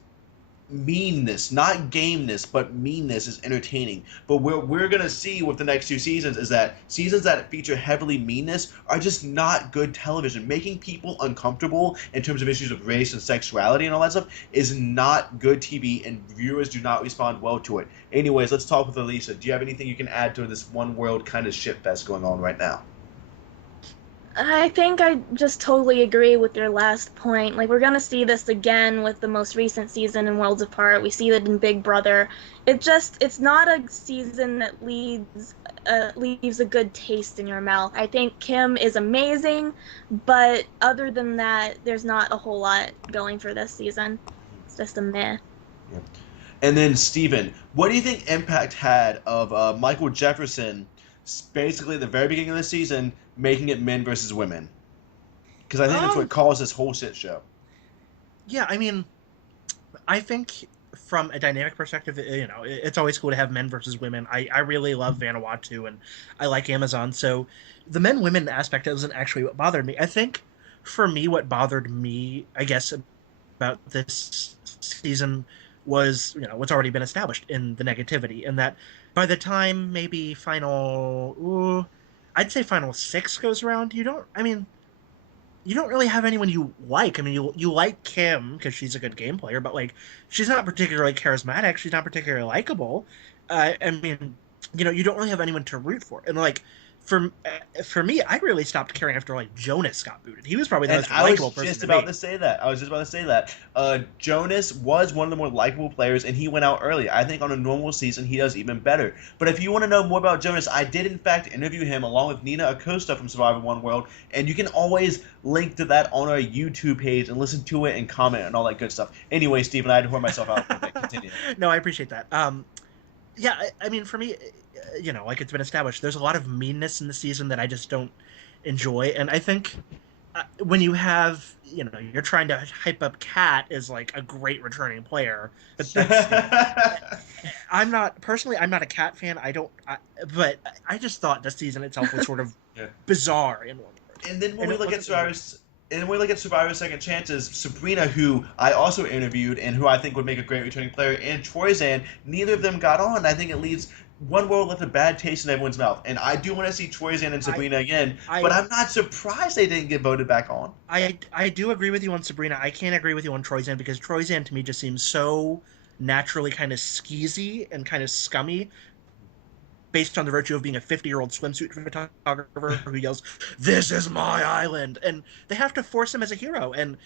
meanness, not gameness, but meanness is entertaining. But what we're going to see with the next 2 seasons is that seasons that feature heavily meanness are just not good television. Making people uncomfortable in terms of issues of race and sexuality and all that stuff is not good TV, and viewers do not respond well to it. Anyways, let's talk with Elisa. Do you have anything you can add to this One World kind of shit fest going on right now? I think I just totally agree with your last point. Like, we're gonna see this again with the most recent season in Worlds Apart. We see it in Big Brother. It's not a season that leaves a good taste in your mouth. I think Kim is amazing, but other than that, there's not a whole lot going for this season. It's just a meh. Yeah. And then Steven, what do you think impact had of Michael Jefferson basically at the very beginning of the season making it men versus women? Because I think that's what caused this whole shit show. Yeah, I mean, I think from a dynamic perspective, it's always cool to have men versus women. I really love Vanuatu and I like Amazon. So the men-women aspect isn't actually what bothered me. I think for me, what bothered me, I guess, about this season was, what's already been established in the negativity. And that by the time maybe I'd say final six goes around, you don't really have anyone you like. I mean, you like Kim because she's a good game player, but like she's not particularly charismatic. She's not particularly likable. I mean, you don't really have anyone to root for. And like for me, I really stopped caring after like Jonas got booted. He was probably the most likable person. I was just about to say that. Jonas was one of the more likable players, and he went out early. I think on a normal season, he does even better. But if you want to know more about Jonas, I did in fact interview him along with Nina Acosta from Survivor One World, and you can always link to that on our YouTube page and listen to it and comment and all that good stuff. Anyway, Stephen, I had to whore myself out. Continue. No, I appreciate that. Yeah, I mean, for me, like it's been established, there's a lot of meanness in the season that I just don't enjoy. And I think when you have, you're trying to hype up Kat as like a great returning player, but that's, I'm not a Kat fan. But I just thought the season itself was sort of bizarre in one word. And then when we look at Survivor Second Chances, Sabrina, who I also interviewed and who I think would make a great returning player, and Troyzan, neither of them got on. I think it leads One World left a bad taste in everyone's mouth. And I do want to see Troyzan and Sabrina again, but I'm not surprised they didn't get voted back on. I do agree with you on Sabrina. I can't agree with you on Troyzan because Troyzan to me just seems so naturally kind of skeezy and kind of scummy, based on the virtue of being a 50-year-old swimsuit photographer who yells, "This is my island," and they have to force him as a hero. And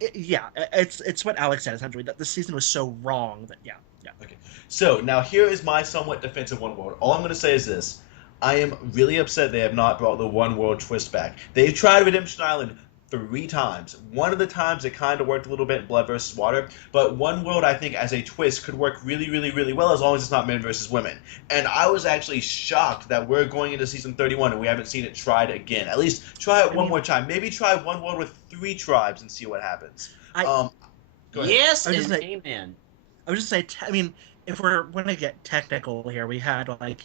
it's what Alex said essentially, that this season was so wrong that yeah. Okay, so now here is my somewhat defensive One World. All I'm going to say is this: I am really upset they have not brought the One World twist back. They've tried Redemption Island 3 times. One of the times it kind of worked a little bit in Blood versus Water, but One World I think as a twist could work really, really, really well as long as it's not men versus women. And I was actually shocked that we're going into season 31 and we haven't seen it tried again. At least try it one more time. Maybe try One World with 3 tribes and see what happens. Yes, and amen. I was just saying, I mean, if we're going to get technical here, we had like,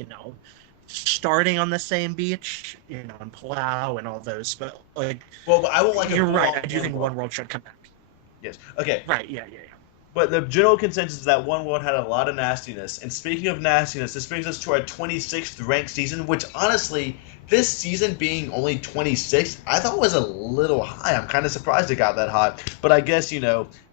starting on the same beach, and Palau and all those, but like, well, but I won't like. You're right. I do think One World should come back. Yes. Okay. Right. Yeah. But the general consensus is that One World had a lot of nastiness. And speaking of nastiness, this brings us to our 26th ranked season, which honestly, this season being only 26th, I thought was a little high. I'm kind of surprised it got that high. But I guess,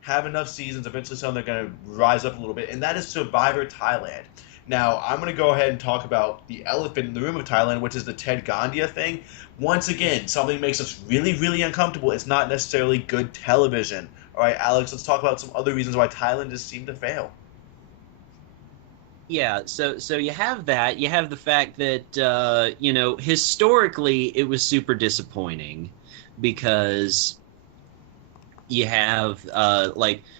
have enough seasons, eventually some they're going to rise up a little bit. And that is Survivor Thailand. Now, I'm going to go ahead and talk about the elephant in the room of Thailand, which is the Ted Gandia thing. Once again, something makes us really, really uncomfortable. It's not necessarily good television. All right, Alex, let's talk about some other reasons why Thailand just seemed to fail. Yeah, so you have that. You have the fact that, historically it was super disappointing because you have,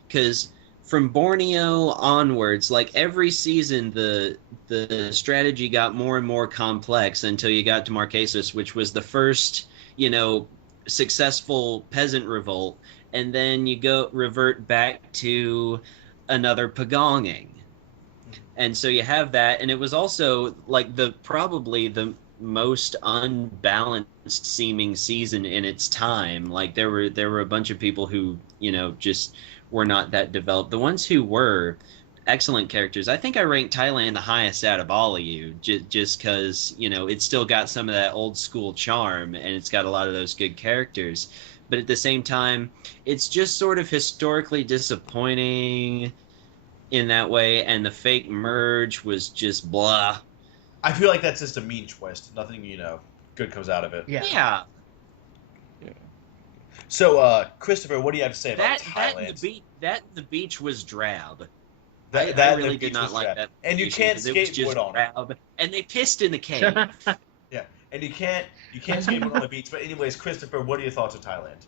because from Borneo onwards, like every season, the strategy got more and more complex until you got to Marquesas, which was the first, successful peasant revolt, and then you revert back to another pagonging, and so you have that, and it was also like probably the most unbalanced seeming season in its time. Like there were a bunch of people who just were not that developed. The ones who were excellent characters, I think I ranked Thailand the highest out of all of you, just because it's still got some of that old school charm and it's got a lot of those good characters, but at the same time it's just sort of historically disappointing in that way, and the fake merge was just blah. I feel like that's just a mean twist. Nothing, good comes out of it. Yeah. So, Christopher, what do you have to say about That and Thailand? the beach was drab. That I and the really did beach was not like drab. that And you vacation can't because it was just skateboard on it. drab, and they pissed in the cave. Yeah, and you can't skateboard on the beach. But anyways, Christopher, what are your thoughts on Thailand?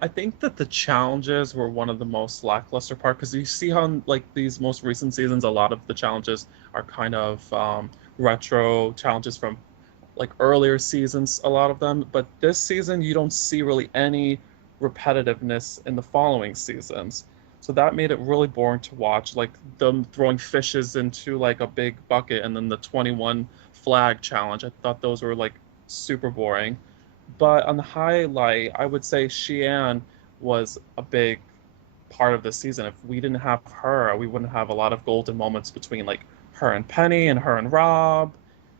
I think that the challenges were one of the most lackluster part because you see how in, like these most recent seasons, a lot of the challenges are kind of retro challenges from like earlier seasons, a lot of them. But this season, you don't see really any repetitiveness in the following seasons. So that made it really boring to watch, like them throwing fishes into like a big bucket and then the 21 flag challenge. I thought those were like super boring. But on the highlight, I would say Xi'an was a big part of the season. If we didn't have her, we wouldn't have a lot of golden moments between like her and Penny and her and Rob,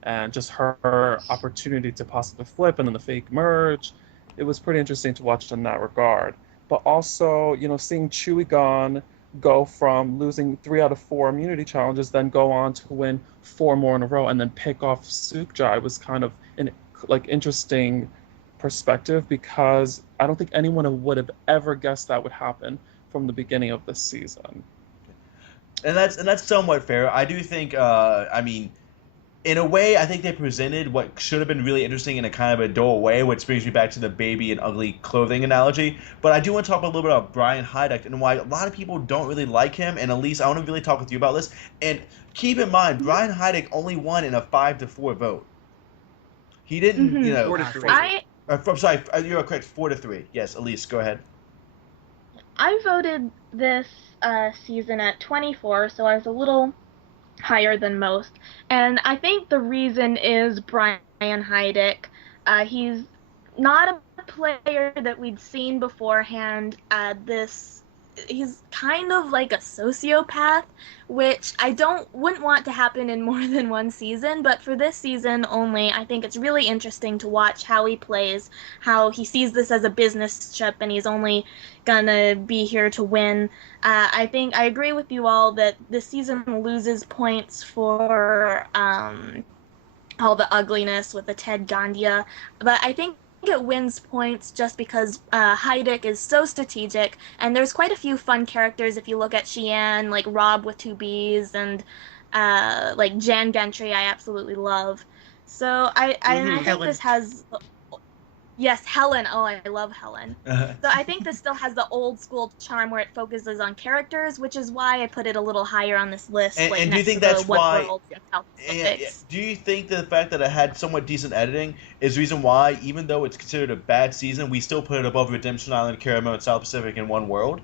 and just her opportunity to possibly flip and then the fake merge. It was pretty interesting to watch in that regard. But also, seeing Chewy Gone go from losing 3 out of 4 immunity challenges, then go on to win 4 more in a row, and then pick off Sukjai was kind of an like interesting perspective because I don't think anyone would have ever guessed that would happen from the beginning of the season. And that's somewhat fair. I do think. I mean, in a way, I think they presented what should have been really interesting in a kind of adult way, which brings me back to the baby and ugly clothing analogy. But I do want to talk a little bit about Brian Heideck and why a lot of people don't really like him. And Elise, I want to really talk with you about this. And keep in mind, Brian Heideck only won in a 5-4 vote. He didn't, Mhm. 4-3. I'm sorry, you're correct. 4-3. Yes, Elise, go ahead. I voted this season at 24, so I was a little higher than most. And I think the reason is Brian Heidick. He's not a player that we'd seen beforehand. He's kind of like a sociopath, which I wouldn't want to happen in more than one season, but for this season only, I think it's really interesting to watch how he plays, how he sees this as a business trip and he's only gonna be here to win. I think I agree with you all that this season loses points for all the ugliness with the Ted Gandia, but I think it wins points just because Heidick is so strategic, and there's quite a few fun characters if you look at Xi'an, like Rob with 2 Bs, and like Jan Gentry, I absolutely love. So I think Helen. this has. Yes, Helen. Oh, I love Helen. So I think this still has the old school charm where it focuses on characters, which is why I put it a little higher on this list. And do you next think to the that's One why? World South Pacifics. Do you think that the fact that it had somewhat decent editing is the reason why, even though it's considered a bad season, we still put it above Redemption Island, Caramoan, South Pacific, and One World?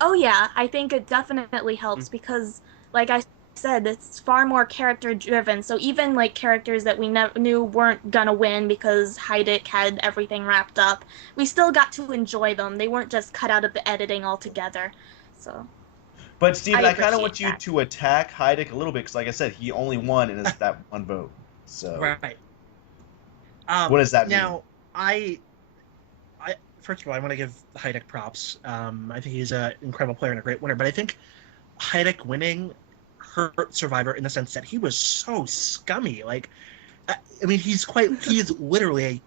Oh yeah, I think it definitely helps because, like I said, it's far more character driven. So even like characters that we knew weren't gonna win because Heidick had everything wrapped up, we still got to enjoy them. They weren't just cut out of the editing altogether. So. But Steven, I kind of appreciate want you that. to attack Heidick a little bit because, like I said, he only won in that one vote. So Right. what does that mean? Now, I first of all, I want to give Heidick props. I think he's an incredible player and a great winner. But I think Heidick winning hurt Survivor in the sense that he was so scummy. Like, I mean, he's literally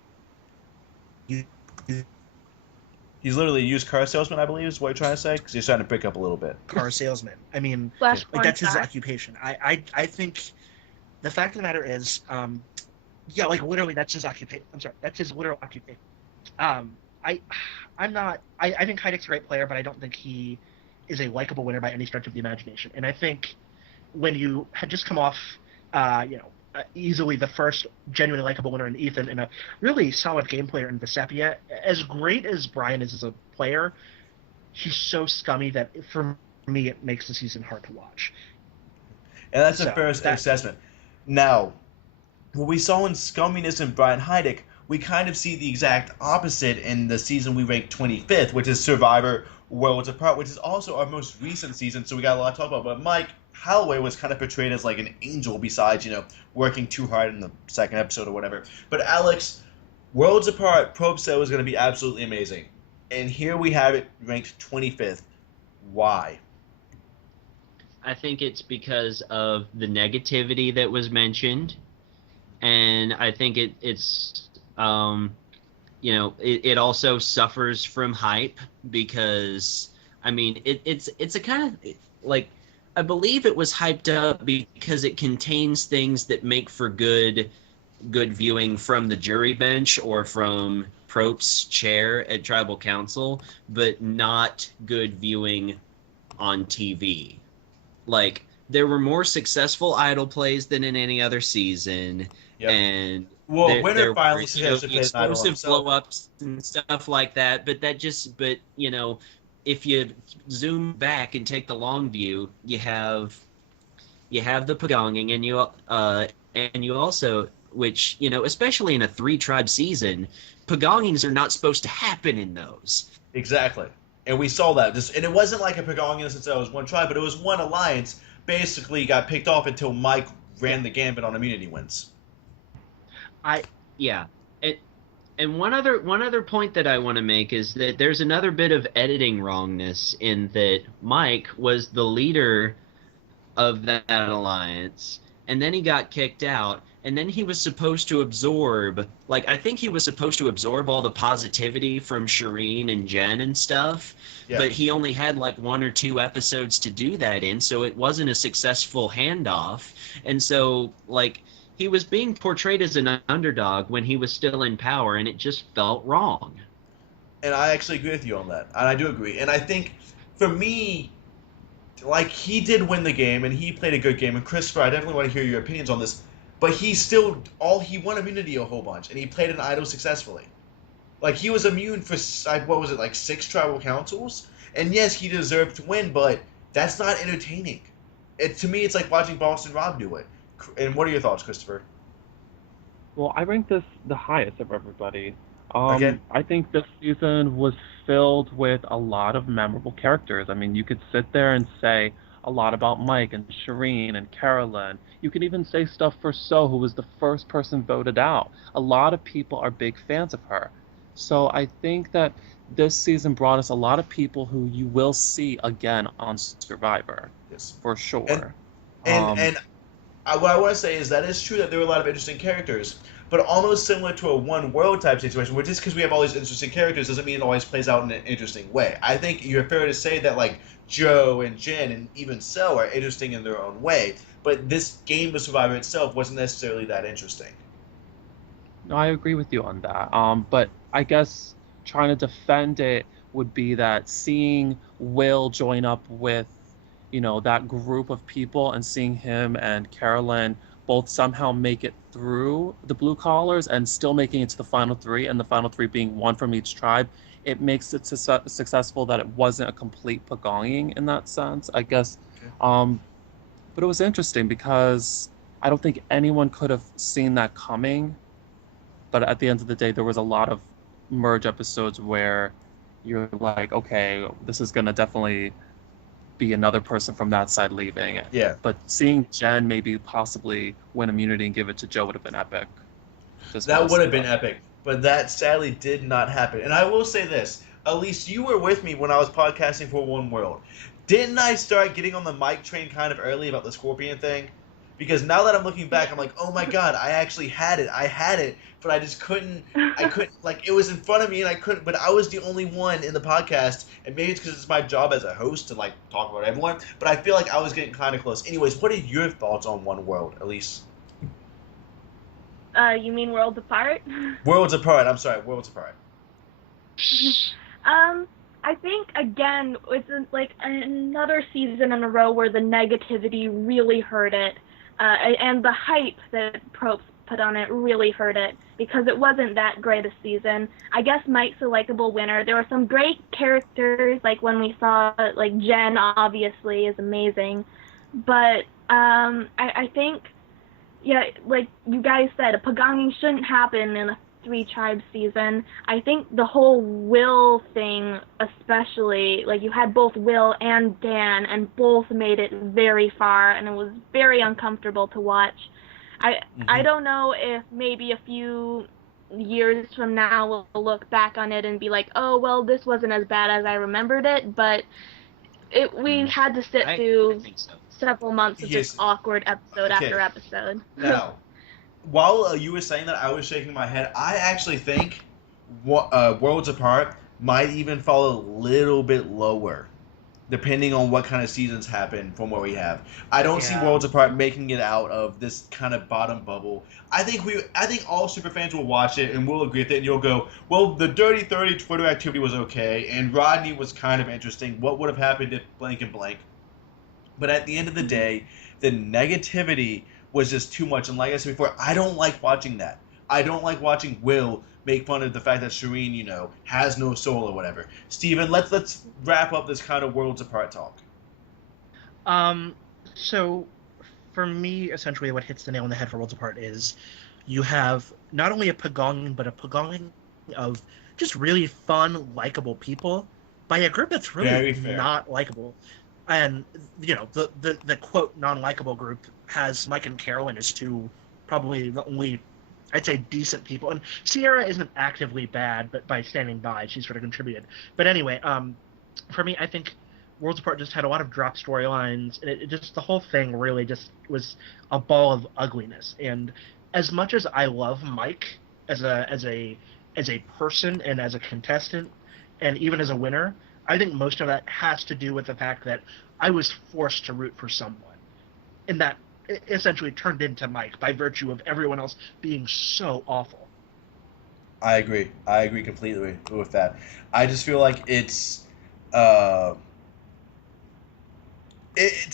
He's literally a used car salesman, I believe, is what you're trying to say, because you're starting to break up a little bit. car salesman. I mean, Flash like that's his porn star. occupation. I think the fact of the matter is, yeah, like literally that's his occupation. I'm sorry, that's his literal occupation. I'm not. I think Heidick's a great player, but I don't think he is a likable winner by any stretch of the imagination. And I think when you had just come off, easily the first genuinely likable winner in Ethan and a really solid game player in Vesepia, as great as Brian is as a player, he's so scummy that for me it makes the season hard to watch. And that's a fair assessment. Now, what we saw in scumminess in Brian Heidick, we kind of see the exact opposite in the season we ranked 25th, which is Survivor Worlds Apart, which is also our most recent season, so we got a lot to talk about. But Mike Holloway was kind of portrayed as like an angel besides, working too hard in the second episode or whatever. But Alex, Worlds Apart, Probe said was going to be absolutely amazing. And here we have it ranked 25th. Why? I think it's because of the negativity that was mentioned, and I think it's you know, it also suffers from hype because, I mean, it's a kind of like, I believe it was hyped up because it contains things that make for good viewing from the jury bench or from Propst's chair at tribal council, but not good viewing on TV. Like, there were more successful idol plays than in any other season, Yep. and Well, Winter there finally were, successfully the played an idol explosive himself. blow ups and stuff like that. But if you zoom back and take the long view, you have the pagonging, and you also, which, especially in a three tribe season, pagongings are not supposed to happen in those. Exactly. And we saw that. And it wasn't like a Pagong in the sense that it was one tribe, but it was one alliance basically got picked off until Mike ran the gambit on immunity wins. Yeah. And one other point that I want to make is that there's another bit of editing wrongness in that Mike was the leader of that alliance, and then he got kicked out, and then he was supposed to absorb, like, I think he was supposed to absorb all the positivity from Shireen and Jen and stuff, Yeah. but he only had like 1 or 2 episodes to do that in, so it wasn't a successful handoff, and so, like, he was being portrayed as an underdog when he was still in power, and it just felt wrong. And I actually agree with you on that. And I do agree. And I think, for me, like, he did win the game, and he played a good game. And Christopher, I definitely want to hear your opinions on this. But he won immunity a whole bunch, and he played an idol successfully. Like, he was immune for, what was it, like 6 tribal councils? And yes, he deserved to win, but that's not entertaining. To me, it's like watching Boston Rob do it. And what are your thoughts, Christopher? Well, I rank this the highest of everybody. Okay. I think this season was filled with a lot of memorable characters. I mean, you could sit there and say a lot about Mike and Shireen and Carolyn. You could even say stuff for So, who was the first person voted out. A lot of people are big fans of her. So I think that this season brought us a lot of people who you will see again on Survivor, Yes. for sure. And what I want to say is that it's true that there were a lot of interesting characters, but almost similar to a one world type situation, where just because we have all these interesting characters doesn't mean it always plays out in an interesting way. I think you're fair to say that, like, Joe and Jen and even So are interesting in their own way, but this game of Survivor itself wasn't necessarily that interesting. No, I agree with you on that. But I guess trying to defend it would be that seeing Will join up with, that group of people, and seeing him and Carolyn both somehow make it through the blue collars and still making it to the final 3, and the final 3 being one from each tribe, it makes it successful that it wasn't a complete pagonging in that sense, I guess. Okay. But it was interesting because I don't think anyone could have seen that coming. But at the end of the day, there was a lot of merge episodes where you're like, okay, this is going to definitely be another person from that side leaving it. Yeah. But seeing Jen maybe possibly win immunity and give it to Joe would have been epic. That would have been epic, but that sadly did not happen. And I will say this, Elise, you were with me when I was podcasting for One World. Didn't I start getting on the mic train kind of early about the Scorpion thing? Because now that I'm looking back, I'm like, oh my god, I actually had it. I had it, but I just couldn't, like, it was in front of me and I couldn't, but I was the only one in the podcast, and maybe it's because it's my job as a host to, like, talk about everyone, but I feel like I was getting kind of close. Anyways, what are your thoughts on One World, Elise? You mean Worlds Apart? Worlds Apart, I'm sorry, Worlds Apart. I think, again, it's like another season in a row where the negativity really hurt it, and the hype that Probst put on it really hurt it, because it wasn't that great a season. I guess Mike's a likable winner. There were some great characters, like when we saw, like, Jen, obviously, is amazing, but I think, yeah, like you guys said, a pagonging shouldn't happen in a 3-tribe season. I think the whole Will thing, especially, like, you had both Will and Dan, and both made it very far, and it was very uncomfortable to watch. I don't know if maybe a few years from now we'll look back on it and be like, oh, well, this wasn't as bad as I remembered it, but we had to sit through I think so. several months of just awkward episode after episode. Now, while you were saying that, I was shaking my head. I actually think Worlds Apart might even fall a little bit lower, depending on what kind of seasons happen from what we have. I don't see Yeah. Worlds Apart making it out of this kind of bottom bubble. I think all super fans will watch it and we'll agree with it. And you'll go, well, the Dirty 30 Twitter activity was okay, and Rodney was kind of interesting. What would have happened if blank and blank? But at the end of the day, the negativity was just too much. And like I said before, I don't like watching that. I don't like watching Will make fun of the fact that Shireen, has no soul or whatever. Steven, let's wrap up this kind of Worlds Apart talk. So for me, essentially what hits the nail on the head for Worlds Apart is you have not only a pagong, but a pagong of just really fun, likable people by a group that's really not likable. And, the quote non-likable group has Mike and Carolyn as two probably the only, I'd say, decent people. And Sierra isn't actively bad, but by standing by, she sort of contributed. But anyway, for me, I think Worlds Apart just had a lot of drop storylines, and it just, the whole thing really just was a ball of ugliness. And as much as I love Mike as a person and as a contestant, and even as a winner, I think most of that has to do with the fact that I was forced to root for someone, and that essentially turned into Mike by virtue of everyone else being so awful. I agree completely with that. I just feel like it's to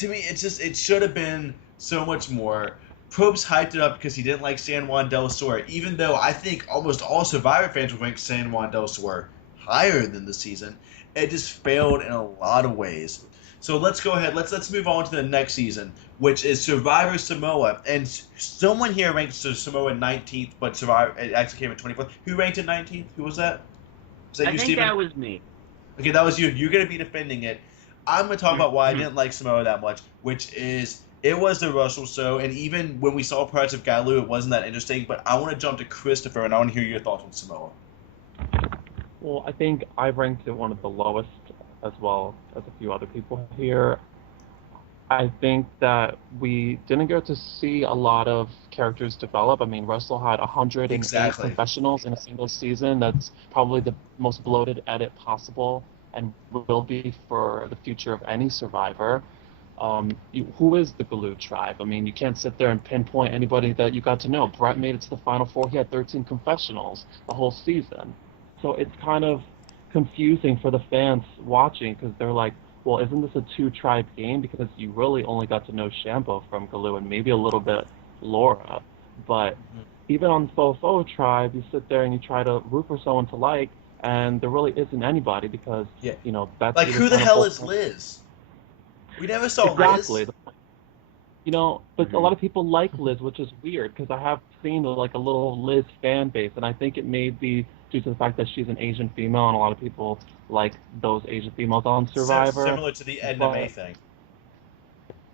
me it should have been so much more. Probst hyped it up because he didn't like San Juan del Sur, even though I think almost all Survivor fans would rank San Juan del Sur higher than the season. It just failed in a lot of ways. So let's go ahead. Let's move on to the next season, which is Survivor Samoa. And someone here ranked Samoa 19th, but Survivor it actually came in 24th. Who ranked it 19th? Who was that? Was that I you, think Steven? that was me. Okay, that was you. You're going to be defending it. I'm going to talk about why I didn't like Samoa that much, which is it was the Russell show, and even when we saw parts of Galu, it wasn't that interesting. But I want to jump to Christopher, and I want to hear your thoughts on Samoa. Well, I think I ranked it one of the lowest, as well as a few other people here. I think that we didn't get to see a lot of characters develop. I mean, Russell had 108 Exactly. confessionals in a single season. That's probably the most bloated edit possible, and will be for the future of any Survivor. Who is the Galoo tribe? I mean, you can't sit there and pinpoint anybody that you got to know. Brett made it to the Final Four. He had 13 confessionals the whole season. So it's kind of confusing for the fans watching because they're like, well, isn't this a two-tribe game? Because you really only got to know Shambo from Galoo and maybe a little bit Laura. But even on Fofo tribe, you sit there and you try to root for someone to like, and there really isn't anybody because, that's... Like, who the hell is Liz? We never saw exactly. Liz. But a lot of people like Liz, which is weird because I have seen like a little Liz fan base, and I think it may be due to the fact that she's an Asian female, and a lot of people like those Asian females on Survivor. Similar to the Edna May thing.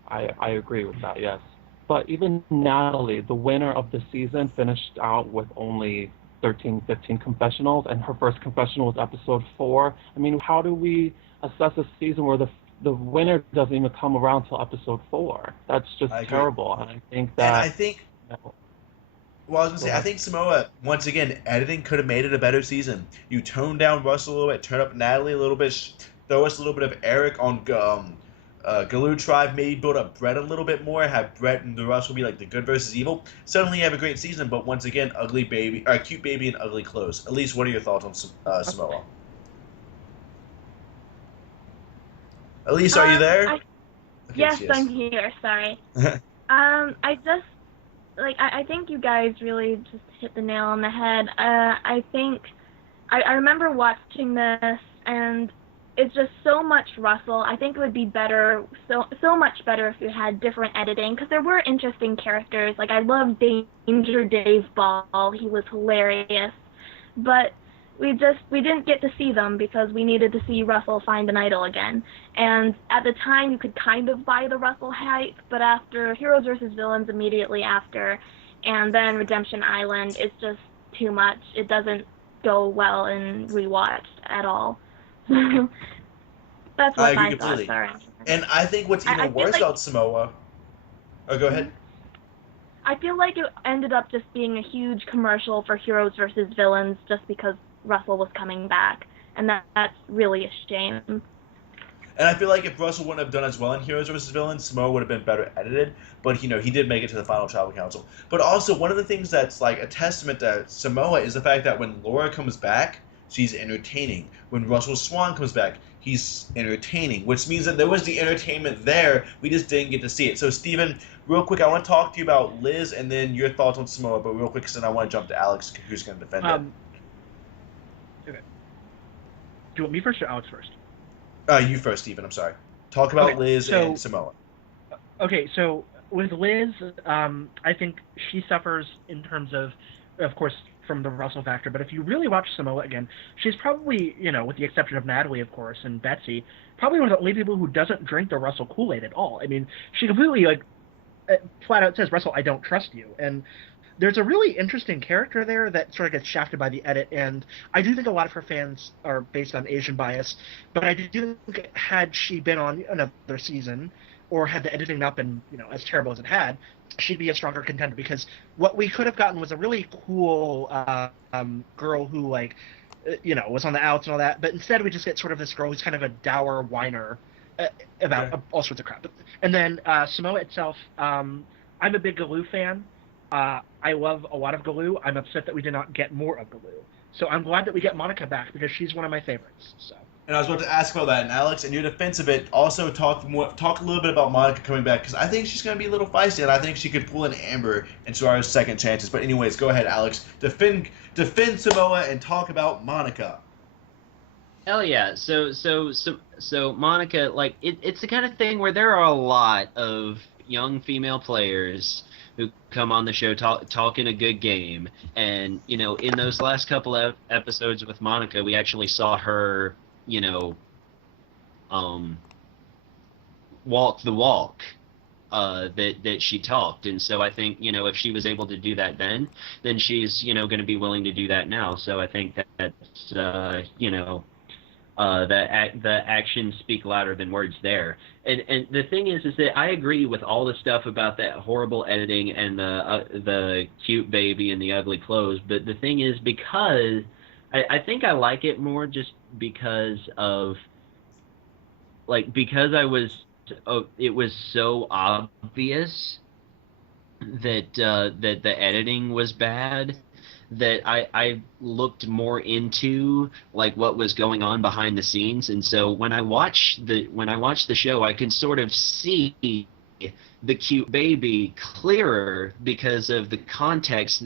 I agree with that, yes. But even Natalie, the winner of the season, finished out with only 13, 15 confessionals, and her first confessional was episode 4. I mean, how do we assess a season where the winner doesn't even come around till episode 4? That's just terrible. And I think that... And I think... Well, I was going to say, I think Samoa, once again, editing could have made it a better season. You tone down Russell a little bit, turn up Natalie a little bit, throw us a little bit of Eric on Galoo Tribe, maybe build up Brett a little bit more, have Brett and the Russell be like the good versus evil. Suddenly you have a great season, but once again, cute baby in ugly clothes. Elise, what are your thoughts on Samoa? Elise, are you there? Yes, I'm here. Sorry. I think you guys really just hit the nail on the head. I think I remember watching this, and it's just so much Russell. I think it would be better, so much better if you had different editing, because there were interesting characters. Like, I loved Danger Dave Ball. He was hilarious. But we didn't get to see them because we needed to see Russell find an idol again. And at the time, you could kind of buy the Russell hype, but after Heroes vs. Villains immediately after, and then Redemption Island, it's just too much. It doesn't go well in rewatched at all. That's what I thought. Sorry. And I think what's even worse about Samoa... Oh, go ahead. I feel like it ended up just being a huge commercial for Heroes vs. Villains just because Russell was coming back, and that's really a shame. And I feel like if Russell wouldn't have done as well in Heroes vs. Villains, Samoa would have been better edited. But he did make it to the final tribal council. But also one of the things that's like a testament to Samoa is the fact that when Laura comes back, she's entertaining. When Russell Swan comes back, he's entertaining, which means that there was the entertainment there. We just didn't get to see it. So Steven, real quick, I want to talk to you about Liz and then your thoughts on Samoa. But real quick, because then I want to jump to Alex, who's going to defend it. Okay. Do you want me first or Alex first? You first, Steven. I'm sorry. Talk about Liz and Samoa. Okay, so with Liz, I think she suffers in terms of course, from the Russell factor. But if you really watch Samoa again, she's probably, with the exception of Natalie, of course, and Betsy, probably one of the only people who doesn't drink the Russell Kool-Aid at all. I mean, she completely, flat out says, Russell, I don't trust you. And there's a really interesting character there that sort of gets shafted by the edit, and I do think a lot of her fans are based on Asian bias, but I do think had she been on another season, or had the editing up and, as terrible as it had, she'd be a stronger contender, because what we could have gotten was a really cool girl who, was on the outs and all that, but instead we just get sort of this girl who's kind of a dour whiner about all sorts of crap. And then Samoa itself, I'm a big Galoo fan. I love a lot of Galoo. I'm upset that we did not get more of Galoo. So I'm glad that we get Monica back, because she's one of my favorites. So. And I was about to ask about that. And Alex, in your defense of it, also talk a little bit about Monica coming back, because I think she's going to be a little feisty, and I think she could pull an Amber and Suarez's second chances. But anyways, go ahead, Alex. Defend Samoa and talk about Monica. Hell yeah. So Monica, it's the kind of thing where there are a lot of young female players who come on the show talking a good game, and in those last couple of episodes with Monica, we actually saw her walk the walk that she talked. And so I think if she was able to do that then she's going to be willing to do that now. So I think that's the actions speak louder than words there. And the thing is that I agree with all the stuff about that horrible editing and the cute baby and the ugly clothes. But the thing is, because I think I like it more just because of it was so obvious that the editing was bad, that I looked more into what was going on behind the scenes. And so when I watch the show, I can sort of see the cute baby clearer because of the context,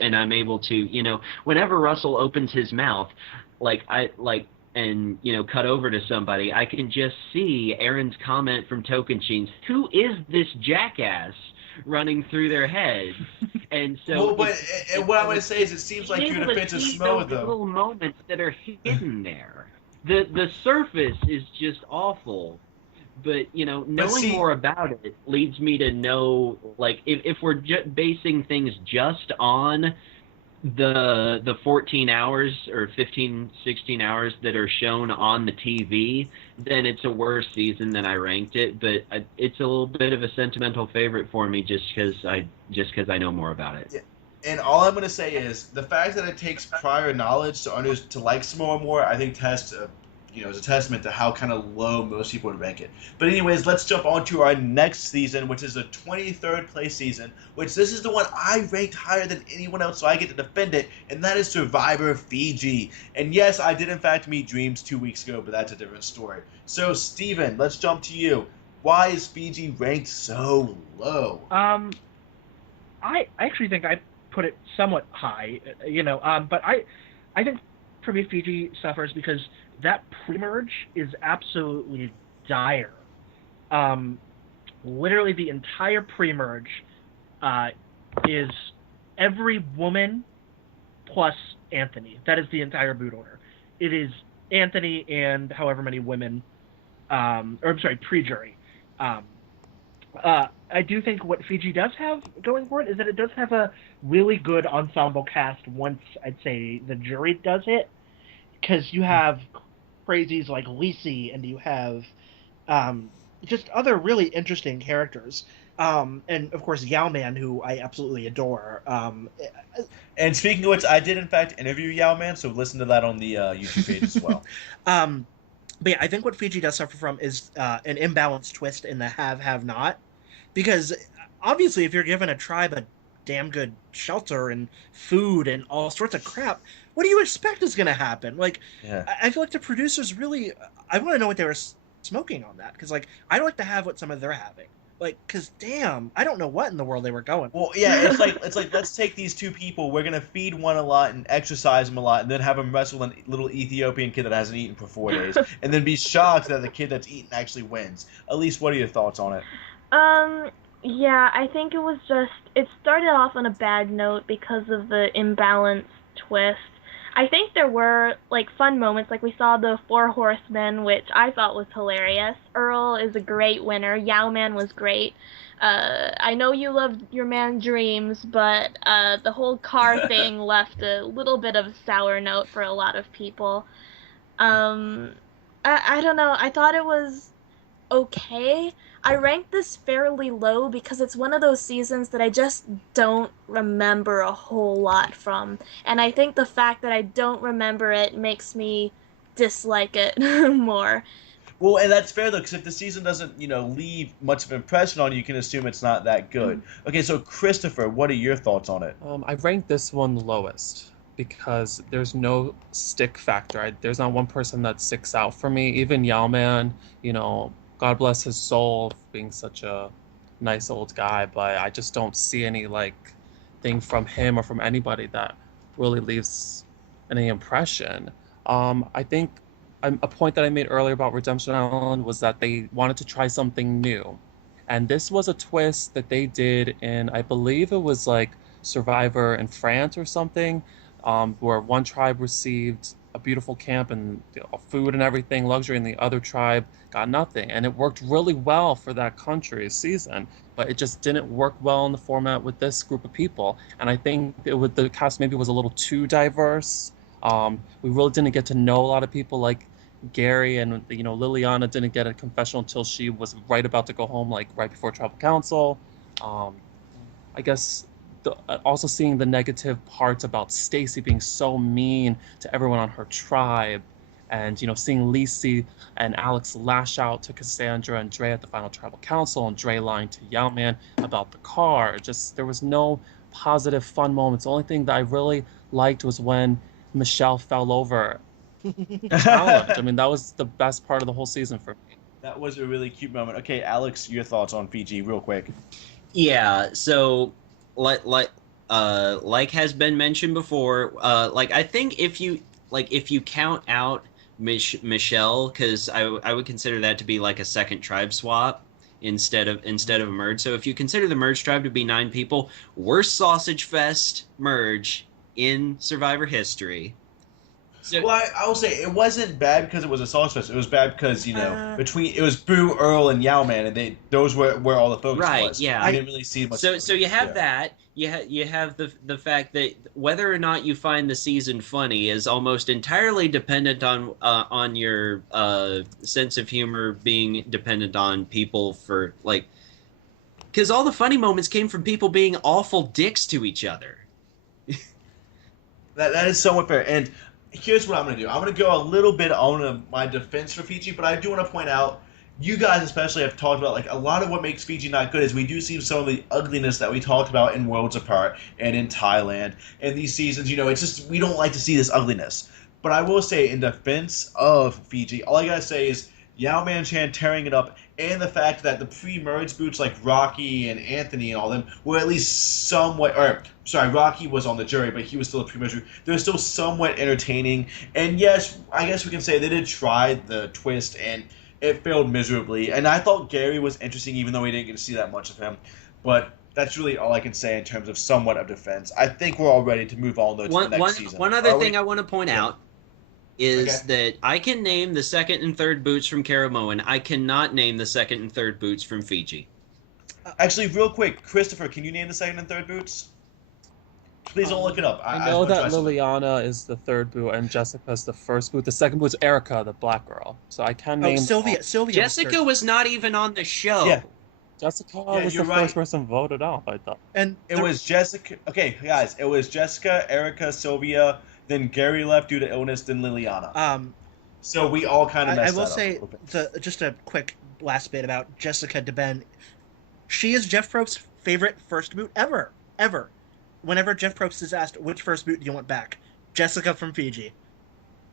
and I'm able to, whenever Russell opens his mouth, and cut over to somebody, I can just see Aaron's comment from Tocantins, who is this jackass, running through their heads. And so what I want to say is, it seems like your defense of Samoa, though. Little moments that are hidden there. The surface is just awful, but knowing more about it leads me to know, if we're basing things just on the 14 hours or 15, 16 hours that are shown on the TV, then it's a worse season than I ranked it. But it's a little bit of a sentimental favorite for me just because I know more about it. Yeah. And all I'm going to say is the fact that it takes prior knowledge to like Samoa more, I think is a testament to how kind of low most people would rank it. But anyways, let's jump on to our next season, which is the 23rd place season, which this is the one I ranked higher than anyone else, so I get to defend it, and that is Survivor Fiji. And yes, I did in fact meet Dreams 2 weeks ago, but that's a different story. So Steven, let's jump to you. Why is Fiji ranked so low? I actually think I put it somewhat high, but I think for me Fiji suffers because that pre-merge is absolutely dire. Literally the entire pre-merge is every woman plus Anthony. That is the entire boot order. It is Anthony and however many women, pre-jury. I do think what Fiji does have going for it is that it does have a really good ensemble cast once, I'd say, the jury does hit. Because you have crazies like Elise, and you have just other really interesting characters. And of course Yao Man, who I absolutely adore. And speaking of which, I did in fact interview Yao Man, so listen to that on the YouTube page as well. um, but yeah, I think what Fiji does suffer from is an imbalanced twist in the have not, because obviously if you're given a tribe a damn good shelter and food and all sorts of crap, what do you expect is going to happen? Like, Yeah. I feel like the producers really, I want to know what they were smoking on that, because like I'd like to have what some of they're having. Like, because damn, I don't know what in the world they were going. Well, yeah, it's like let's take these two people. We're gonna feed one a lot and exercise them a lot, and then have them wrestle a little Ethiopian kid that hasn't eaten for 4 days, and then be shocked that the kid that's eaten actually wins. Elise, what are your thoughts on it? Yeah, I think it started off on a bad note because of the imbalanced twist. I think there were like fun moments, like we saw the Four Horsemen, which I thought was hilarious. Earl is a great winner. Yao Man was great. I know you loved your man Dreams, but the whole car thing left a little bit of a sour note for a lot of people. I don't know. I thought it was okay. I ranked this fairly low because it's one of those seasons that I just don't remember a whole lot from. And I think the fact that I don't remember it makes me dislike it more. Well, and that's fair though, because if the season doesn't, leave much of an impression on you, you can assume it's not that good. Okay, so Christopher, what are your thoughts on it? I ranked this one lowest because there's no stick factor. There's not one person that sticks out for me. Even Yao Man, God bless his soul for being such a nice old guy, but I just don't see any thing from him or from anybody that really leaves any impression. I think a point that I made earlier about Redemption Island was that they wanted to try something new. And this was a twist that they did in, I believe it was Survivor in France or something, where one tribe received a beautiful camp and food and everything, luxury, and the other tribe got nothing. And it worked really well for that country's season, but it just didn't work well in the format with this group of people. And I think the cast maybe was a little too diverse. We really didn't get to know a lot of people like Gary, and Liliana didn't get a confessional until she was right about to go home, right before tribal council. I guess also seeing the negative parts about Stacy being so mean to everyone on her tribe, and seeing Lisi and Alex lash out to Cassandra and Dre at the final tribal council, and Dre lying to Yao Man about the car. There was no positive fun moments. The only thing that I really liked was when Michelle fell over challenge. I mean, that was the best part of the whole season for me. That was a really cute moment. Okay, Alex, your thoughts on Fiji real quick. Yeah, so like has been mentioned before, I think if you count out Michelle, because I would consider that to be like a second tribe swap instead of a merge. So if you consider the merge tribe to be 9 people, worst sausage fest merge in Survivor history. So, well, I will say it wasn't bad because it was a sausage fest. It was bad because it was Boo, Earl, and Yao Man, and those were where all the focus was. Right. Yeah. I didn't really see much. So you have that. You have the fact that whether or not you find the season funny is almost entirely dependent on your sense of humor being dependent on people for because all the funny moments came from people being awful dicks to each other. That is somewhat fair. And here's what I'm going to do. I'm going to go a little bit on my defense for Fiji, but I do want to point out, you guys especially have talked about, a lot of what makes Fiji not good is we do see some of the ugliness that we talked about in Worlds Apart and in Thailand and these seasons. It's just, we don't like to see this ugliness. But I will say, in defense of Fiji, all I got to say is Yao Man Chan tearing it up, and the fact that the pre-merge boots like Rocky and Anthony and all them were at least somewhat, Rocky was on the jury, but he was still a pre-merge boot. They're still somewhat entertaining. And yes, I guess we can say they did try the twist, and it failed miserably. And I thought Gary was interesting, even though we didn't get to see that much of him. But that's really all I can say in terms of somewhat of defense. I think we're all ready to move on, though, to the next season. One other thing I want to point out is that I can name the second and third boots from Caramoan. I cannot name the second and third boots from Fiji. Actually, real quick, Christopher, can you name the second and third boots? Please don't look it up. I know that Liliana is the third boot and Jessica's the first boot. The second boot is Erica, the black girl. So I can name Sylvia. Jessica was not even on the show. Yeah. Jessica Yeah, was you're the right. first person voted out, I thought. And It was Jessica. Okay, guys, it was Jessica, Erica, Sylvia, then Gary left due to illness, then Liliana. So we all kind of I messed will that up a say little bit. just a quick last bit about Jessica DeBen. She is Jeff Probst's favorite first boot ever. Whenever Jeff Probst is asked which first boot do you want back, Jessica from Fiji.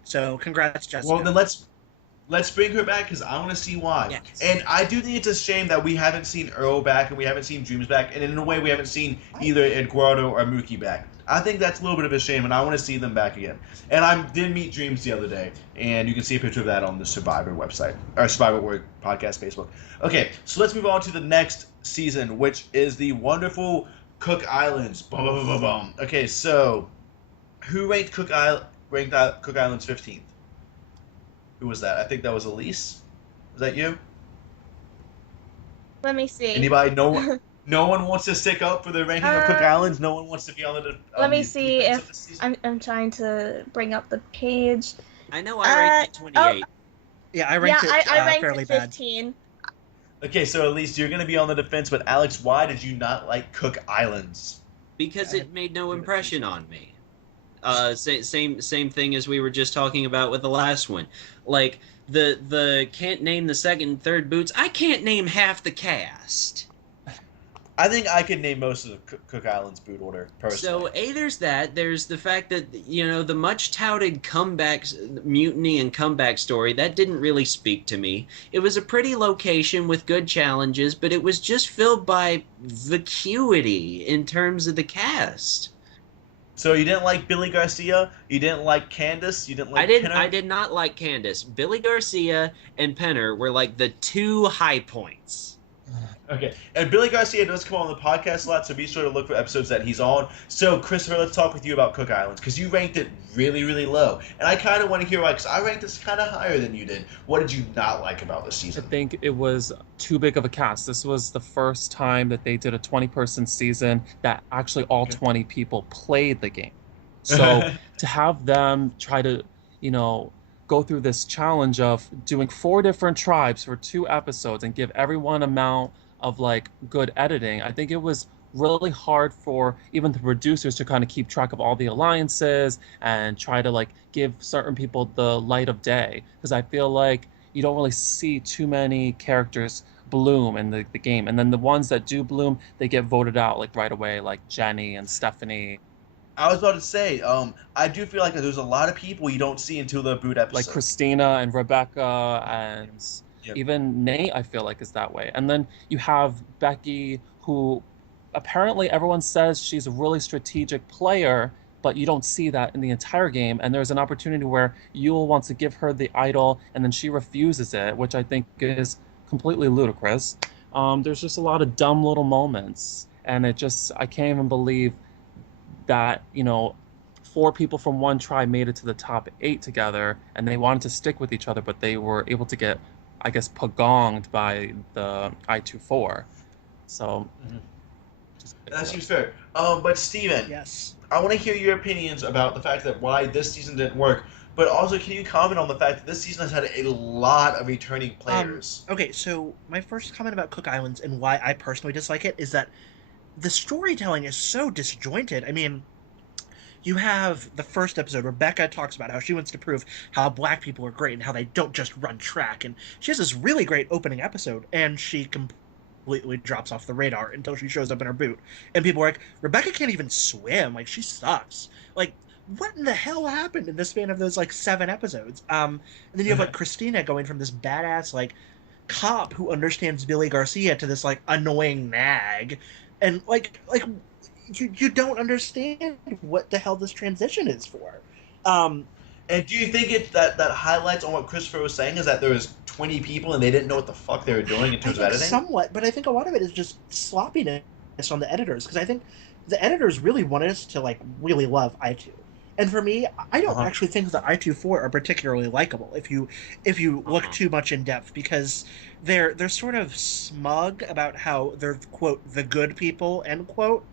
So congrats, Jessica. Well, then let's bring her back because I want to see why. Yes. And I do think it's a shame that we haven't seen Earl back and we haven't seen Dreams back, and in a way we haven't seen either Eduardo or Mookie back. I think that's a little bit of a shame, and I want to see them back again. And I did meet Dreams the other day, and you can see a picture of that on the Survivor website, or Survivor Work Podcast Facebook. Okay, so let's move on to the next season, which is the wonderful Cook Islands. Bum, bum, bum, bum. Okay, so who ranked Cook Islands 15th? Who was that? I think that was Elise. Was that you? Let me see. Anybody? No one wants to stick up for the ranking of Cook Islands. No one wants to be on the. Let me see defense if of the season? I'm trying to bring up the page. I know I ranked it 28. Yeah, I ranked yeah, it I ranked fairly it bad. 15. Okay, so at least you're going to be on the defense, but Alex, why did you not like Cook Islands? Because it made no impression on me. Same thing as we were just talking about with the last one. Like the can't name the second and third boots. I can't name half the cast. I think I could name most of the Cook Islands boot order personally. So there's that. There's the fact that the much touted mutiny and comeback story that didn't really speak to me. It was a pretty location with good challenges, but it was just filled by vacuity in terms of the cast. So you didn't like Billy Garcia? You didn't like Candace? You didn't like I Pinner? did not like Candace. Billy Garcia and Penner were like the two high points. Okay, and Billy Garcia does come on the podcast a lot, so be sure to look for episodes that he's on. So, Christopher, let's talk with you about Cook Islands, because you ranked it really, really low. And I kind of want to hear why, because I ranked this kind of higher than you did. What did you not like about this I season? think it was too big of a cast. This was the first time that they did a 20-person season that actually all 20 people played the game. So to have them try to, go through this challenge of doing 4 different tribes for 2 episodes and give everyone amount of good editing, I think it was really hard for even the producers to kind of keep track of all the alliances and try to give certain people the light of day, because I feel like you don't really see too many characters bloom in the game, and then the ones that do bloom, they get voted out right away, like Jenny and Stephanie. I was about to say, I do feel like there's a lot of people you don't see until the boot episode. Like Christina and Rebecca and even Nate, I feel like is that way. And then you have Becky, who apparently everyone says she's a really strategic player, but you don't see that in the entire game. And there's an opportunity where Yule wants to give her the idol, and then she refuses it, which I think is completely ludicrous. There's just a lot of dumb little moments, and I can't even believe that 4 people from one tribe made it to the top 8 together, and they wanted to stick with each other, but they were able to get, I guess, pagonged by the I-24. So that seems fair. But Steven, Yes. I want to hear your opinions about the fact that why this season didn't work, but also can you comment on the fact that this season has had a lot of returning players? Okay, so my first comment about Cook Islands and why I personally dislike it is that the storytelling is so disjointed. I mean, you have the first episode, Rebecca talks about how she wants to prove how black people are great and how they don't just run track, and she has this really great opening episode, and she completely drops off the radar until she shows up in her boot, and people are like, Rebecca can't even swim, she sucks. What in the hell happened in the span of those 7 episodes? And then you have Christina going from this badass cop who understands Billy Garcia to this annoying nag, and you don't understand what the hell this transition is for. And do you think that highlights on what Christopher was saying is that there was 20 people and they didn't know what the fuck they were doing in terms of editing? Somewhat, but I think a lot of it is just sloppiness on the editors, because I think the editors really wanted us to really love I2. And for me, I don't actually think the I-24 are particularly likable if you look too much in depth, because they're sort of smug about how they're, quote, the good people, end quote.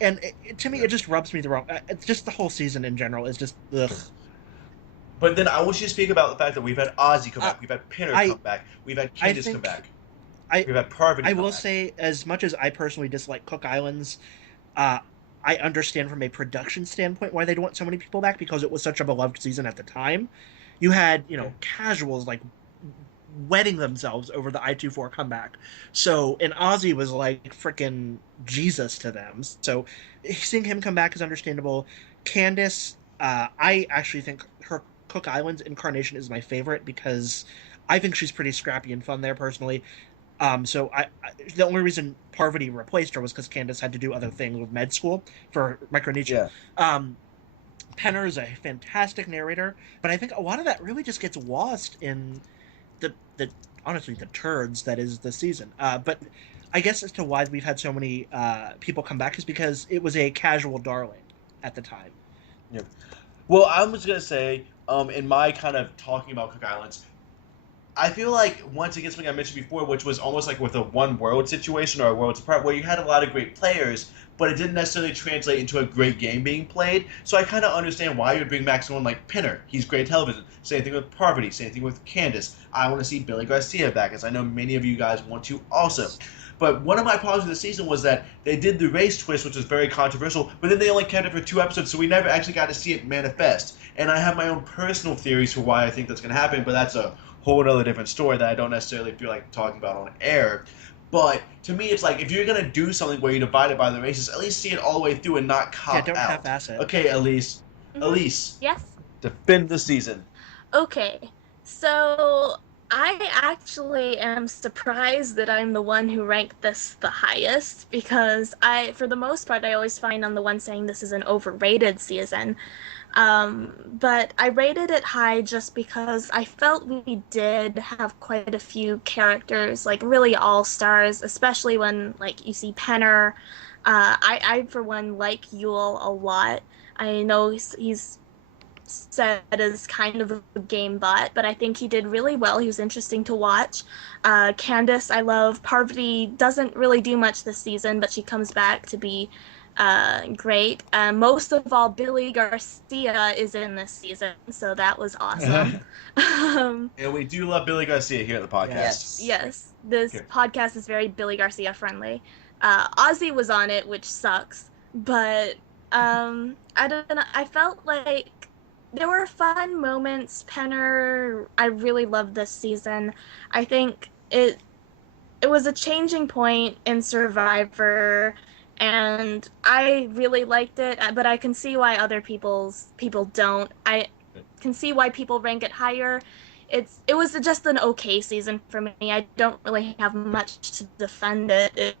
And to me, it just rubs me the wrong. It's just the whole season in general is just ugh. But then I want you to speak about the fact that we've had Ozzy come back, we've had Pinner come back, we've had Candace come back. We've had Parvati. I come will back. say, as much as I personally dislike Cook Islands, uh, I understand from a production standpoint why they'd want so many people back because it was such a beloved season at the time. You had, Yeah. casuals like wetting themselves over the I-24 comeback. So, and Ozzy was like freaking Jesus to them. So, seeing him come back is understandable. Candace, I actually think her Cook Islands incarnation is my favorite because I think she's pretty scrappy and fun there personally. So the only reason Parvati replaced her was because Candace had to do other things with med school for Micronesia. Yeah. Penner is a fantastic narrator, but I think a lot of that really just gets lost in the honestly the turds that is the season. But I guess as to why we've had so many people come back is because it was a casual darling at the time. Yeah. Well, I was gonna say, in my kind of talking about Cook Islands, I feel like once again something I mentioned before, which was almost like with a one world situation or a worlds apart, where you had a lot of great players, but it didn't necessarily translate into a great game being played. So I kind of understand why you'd bring back someone like Pinner. He's great television. Same thing with Parvati. Same thing with Candace. I want to see Billy Garcia back, as I know many of you guys want to also. But one of my problems with the season was that they did the race twist, which was very controversial, but then they only kept it for 2 episodes, so we never actually got to see it manifest. And I have my own personal theories for why I think that's going to happen, but that's a whole other different story that I don't necessarily feel like talking about on air. But to me, it's like if you're going to do something where you divide it by the races, at least see it all the way through and not cop Yeah, don't out. half-ass it. Okay, Elise. Mhm. Elise, Yes. defend the season. Okay, so I actually am surprised that I'm the one who ranked this the highest because for the most part, I always find I'm the one saying this is an overrated season. But I rated it high just because I felt we did have quite a few characters, like really all-stars, especially when like you see Penner. I for one like Yule a lot. I know he's said as kind of a game bot, but I think he did really well. He was interesting to watch. Candace, I love. Parvati doesn't really do much this season, but she comes back to be great. Most of all, Billy Garcia is in this season, so that was awesome. And we do love Billy Garcia here at the podcast. Yes. Yes, this Okay. podcast is very Billy Garcia friendly. Ozzy was on it, which sucks, but I don't know. I felt like there were fun moments. Penner, I really loved this season. I think it was a changing point in Survivor, and I really liked it. But I can see why other people don't. I can see why people rank it higher. It was just an okay season for me. I don't really have much to defend it.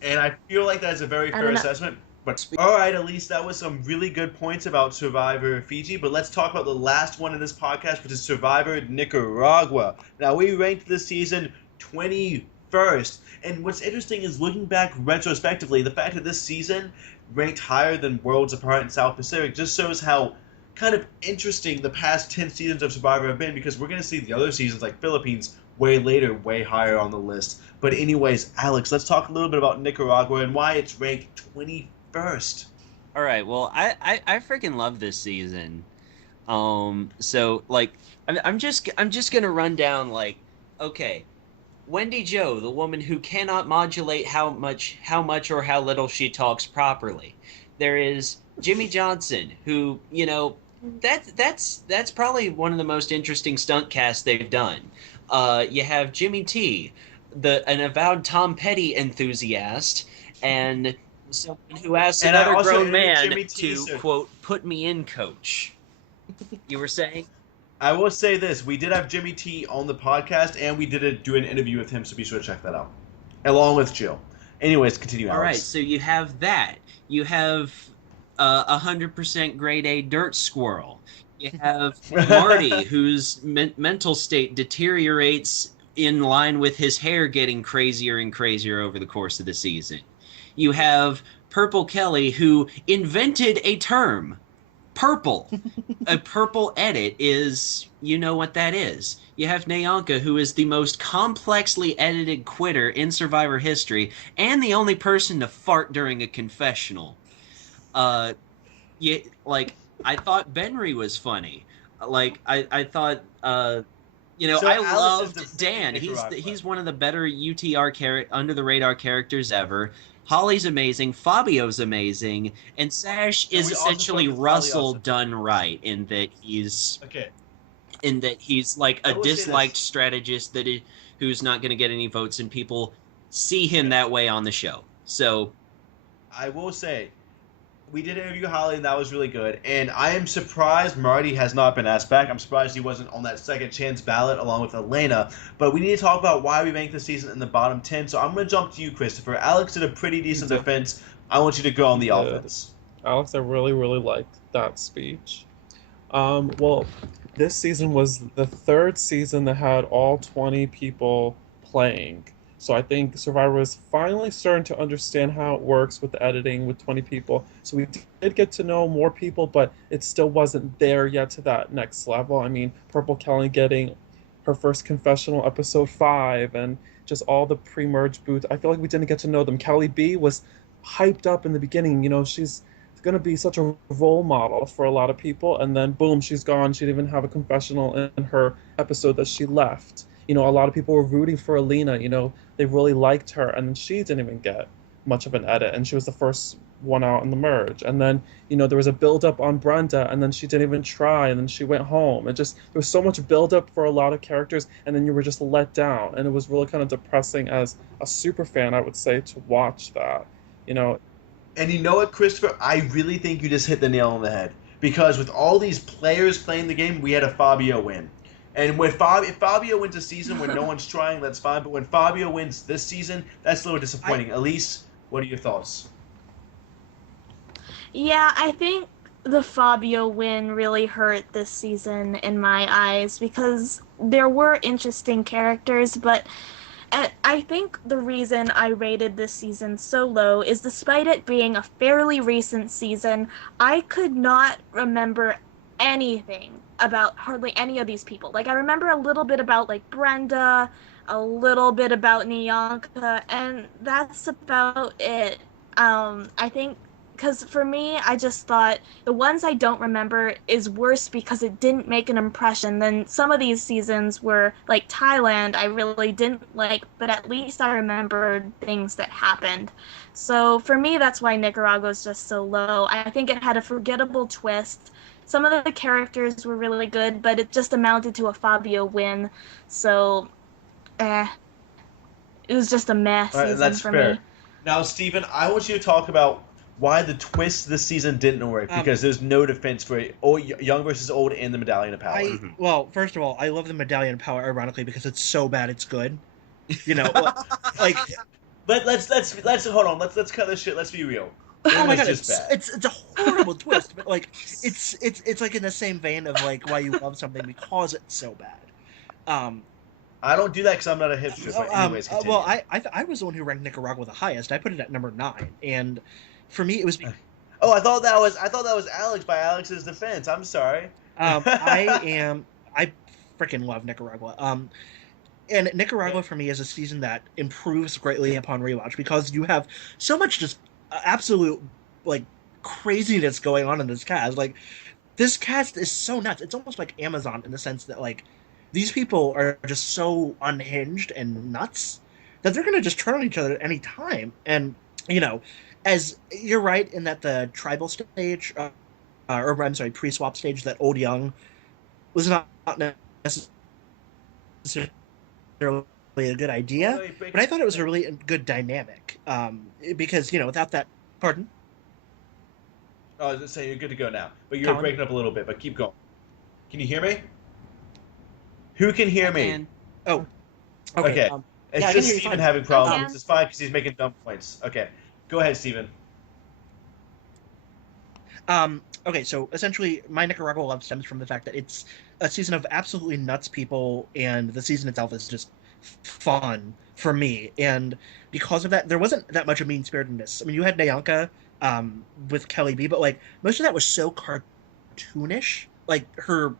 And I feel like that's a very I fair don't know. assessment. But all right, Elise, that was some really good points about Survivor Fiji. But let's talk about the last one in this podcast, which is Survivor Nicaragua. Now, we ranked this season 21st. And what's interesting is looking back retrospectively, the fact that this season ranked higher than Worlds Apart and South Pacific just shows how kind of interesting the past 10 seasons of Survivor have been, because we're going to see the other seasons like Philippines way later, way higher on the list. But anyways, Alex, let's talk a little bit about Nicaragua and why it's ranked 21st. All right. Well, I freaking love this season. So like, I'm just gonna run down like, okay, Wendy Jo, the woman who cannot modulate how much or how little she talks properly. There is Jimmy Johnson, who that's probably one of the most interesting stunt casts they've done. You have Jimmy T, an avowed Tom Petty enthusiast, and someone who asks And I another also grown interviewed man Jimmy T, to, sir. quote, put me in, coach. You were saying? I will say this: we did have Jimmy T on the podcast, and we did do an interview with him, so be sure to check that out, along with Jill. Anyways, continue, Alex. All right, so you have that. You have 100% grade A dirt squirrel. You have Marty, whose mental state deteriorates in line with his hair getting crazier and crazier over the course of the season. You have Purple Kelly, who invented a term. Purple. A purple edit is, you know what that is. You have Nayanka, who is the most complexly edited quitter in Survivor history, and the only person to fart during a confessional. I thought Benry was funny. Like, I thought You know, So I Alex is loved defending Dan. Nicaragua. He's one of the better UTR under the radar characters ever. Holly's amazing. Fabio's amazing, and Sash And is we also essentially spoke with Holly Russell also. done right Okay. in that he's like I a will say disliked this. strategist who's not going to get any votes, and people see him that way on the show. So I will say, we did interview Holly, and that was really good. And I am surprised Marty has not been asked back. I'm surprised he wasn't on that second chance ballot along with Elena. But we need to talk about why we ranked the season in the bottom 10. So I'm going to jump to you, Christopher. Alex did a pretty decent defense. I want you to go on the offense. Alex, I really, really liked that speech. Well, this season was the third season that had all 20 people playing. So I think Survivor is finally starting to understand how it works with the editing with 20 people. So we did get to know more people, but it still wasn't there yet to that next level. I mean, Purple Kelly getting her first confessional episode 5 and just all the pre-merge booths. I feel like we didn't get to know them. Kelly B was hyped up in the beginning. You know, she's going to be such a role model for a lot of people. And then, boom, she's gone. She didn't even have a confessional in her episode that she left. You know, a lot of people were rooting for Alina. You know, they really liked her. And then she didn't even get much of an edit. And she was the first one out in the merge. And then, you know, there was a build-up on Brenda. And then she didn't even try. And then she went home. It just, there was so much build-up for a lot of characters. And then you were just let down. And it was really kind of depressing as a super fan, I would say, to watch that. You know, and you know what, Christopher? I really think you just hit the nail on the head. Because with all these players playing the game, we had a Fabio win. And when if Fabio wins a season when no one's trying, that's fine. But when Fabio wins this season, that's a little disappointing. Elise, what are your thoughts? Yeah, I think the Fabio win really hurt this season in my eyes because there were interesting characters, but I think the reason I rated this season so low is despite it being a fairly recent season, I could not remember anything about hardly any of these people. Like, I remember a little bit about, like, Brenda, a little bit about Nyanka, and that's about it. I think, because for me, I just thought the ones I don't remember is worse because it didn't make an impression than some of these seasons were, like Thailand, I really didn't like, but at least I remembered things that happened. So for me, that's why Nicaragua is just so low. I think it had a forgettable twist. Some of the characters were really good, but it just amounted to a Fabio win. So, it was just a meh season for me. Now, Steven, I want you to talk about why the twist this season didn't work, because there's no defense for young versus old and the Medallion of Power. Well, first of all, I love the Medallion of Power, ironically, because it's so bad it's good. You know, like. But let's hold on. Let's cut this shit. Let's be real. Oh my god, it's a horrible twist, but like it's like in the same vein of like why you love something because it's so bad. I don't do that because I'm not a hipster. But anyways, well, I was the one who ranked Nicaragua the highest. I put it at number 9, and for me it was. Oh, I thought that was Alex by Alex's defense. I'm sorry. I freaking love Nicaragua. And Nicaragua for me is a season that improves greatly upon rewatch because you have so much just absolute like craziness going on in this cast. Like, this cast is so nuts. It's almost like Amazon in the sense that like these people are just so unhinged and nuts that they're gonna just turn on each other at any time. And you know, as you're right in that the tribal stage, or I'm sorry, pre-swap stage, that old young was not necessarily a good idea, but I thought it was a really good dynamic, because you know, without that. Pardon? Oh, I was just saying you're good to go now, but you're Colin? breaking up a little bit. But keep going. Can you hear me? Who can hear me? Oh, okay. It's yeah, just Steven having problems. Okay. It's fine because he's making dumb points. Okay, go ahead, Steven. Okay, so essentially, my Nicaragua love stems from the fact that it's a season of absolutely nuts people, and the season itself is just fun for me. And because of that, there wasn't that much of mean-spiritedness. I mean, you had Nyanka with Kelly B, but like most of that was so cartoonish. Like, her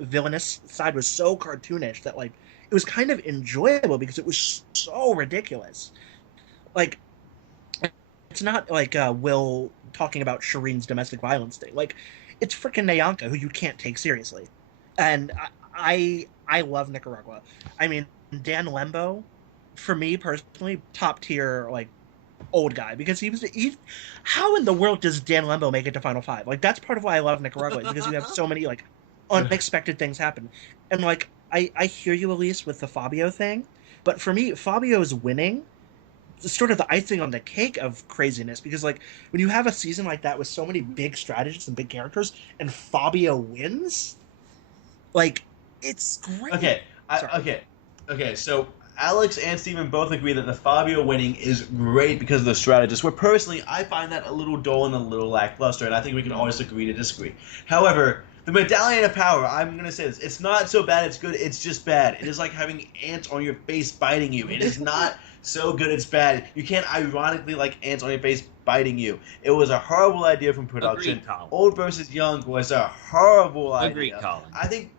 villainous side was so cartoonish that like it was kind of enjoyable because it was so ridiculous. Like, it's not like Will talking about Shireen's domestic violence thing. Like, it's freaking Nyanka, who you can't take seriously. And I I love Nicaragua. I mean, Dan Lembo, for me personally, top tier like old guy because he. How in the world does Dan Lembo make it to Final Five? Like that's part of why I love Nicaragua is because you have so many like unexpected things happen, and like I hear you, Elise, with the Fabio thing, but for me, Fabio's winning is sort of the icing on the cake of craziness because like when you have a season like that with so many big strategists and big characters, and Fabio wins, like it's great. Okay, okay. So Alex and Steven both agree that the Fabio winning is great because of the strategist. Where personally, I find that a little dull and a little lackluster, and I think we can always agree to disagree. However, the Medallion of Power, I'm going to say this, it's not so bad it's good, it's just bad. It is like having ants on your face biting you. It is not so good it's bad. You can't ironically like ants on your face biting you. It was a horrible idea from production. Agreed, Colin. Old versus Young was a horrible idea. Agreed, Colin. I think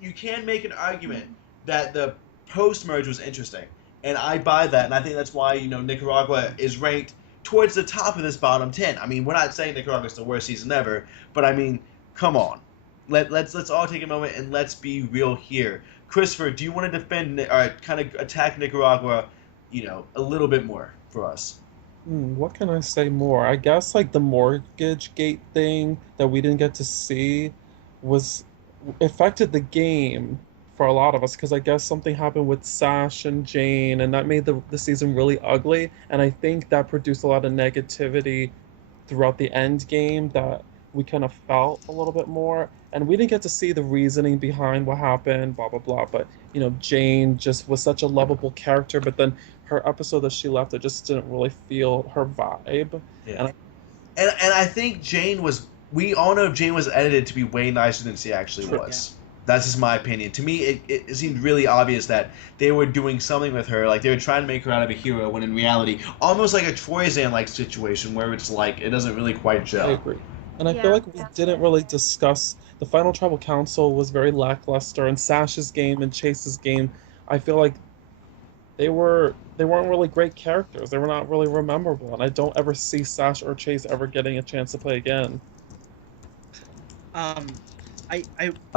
you can make an argument that the post-merge was interesting, and I buy that, and I think that's why Nicaragua is ranked towards the top of this bottom 10. I mean, we're not saying Nicaragua's the worst season ever, but I mean, come on, let's all take a moment and let's be real here. Christopher, do you want to defend or kind of attack Nicaragua, a little bit more for us? What can I say more? I guess like the mortgage gate thing that we didn't get to see was affected the game for a lot of us because I guess something happened with Sash and Jane and that made the season really ugly, and I think that produced a lot of negativity throughout the end game that we kind of felt a little bit more, and we didn't get to see the reasoning behind what happened, blah blah blah, but Jane just was such a lovable character, but then her episode that she left, I just didn't really feel her vibe. Yeah. And I think we all know Jane was edited to be way nicer than she actually was. Yeah. That's just my opinion. To me, it seemed really obvious that they were doing something with her, like they were trying to make her out of a hero, when in reality, almost like a Troyzan-like situation where it's like it doesn't really quite gel. I agree. And I feel like we didn't really discuss the final tribal council was very lackluster, and Sash's game and Chase's game, I feel like they weren't really great characters. They were not really memorable, and I don't ever see Sash or Chase ever getting a chance to play again. I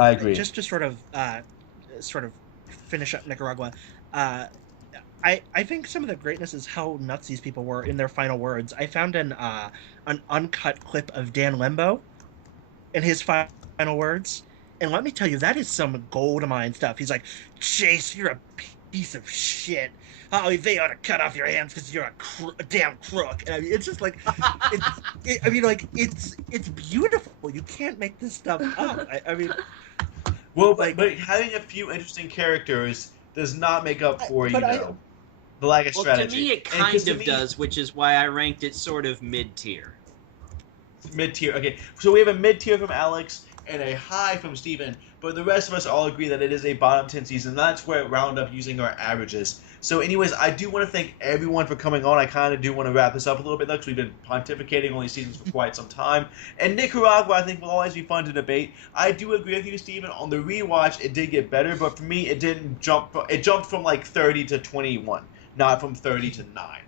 agree. Just to sort of finish up Nicaragua, I think some of the greatness is how nuts these people were in their final words. I found an uncut clip of Dan Lembo in his final words, and let me tell you, that is some gold mine stuff. He's like, Chase, you're a piece of shit. Oh, they ought to cut off your hands because you're a damn crook. And I mean, it's just like, it's beautiful. You can't make this stuff up. Well, but having a few interesting characters does not make up for the lack of strategy. To me, it kind of does, which is why I ranked it sort of mid-tier. Mid-tier. Okay, so we have a mid-tier from Alex and a high from Steven, but the rest of us all agree that it is a bottom 10 season. That's where it round up using our averages. So anyways, I do want to thank everyone for coming on. I kind of do want to wrap this up a little bit, though, because we've been pontificating on these seasons for quite some time. And Nicaragua, I think, will always be fun to debate. I do agree with you, Steven. On the rewatch, it did get better, but for me, it didn't jump. It jumped from like 30 to 21, not from 30 to 9.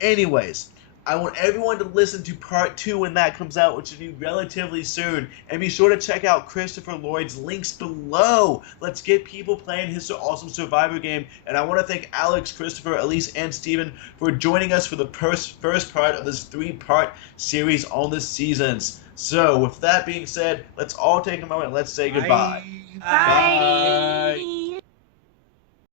Anyways, I want everyone to listen to part 2 when that comes out, which will be relatively soon. And be sure to check out Christopher Lloyd's links below. Let's get people playing his awesome Survivor game. And I want to thank Alex, Christopher, Elise, and Steven for joining us for the first part of this 3-part series on the seasons. So, with that being said, let's all take a moment and let's say goodbye. Bye. Bye.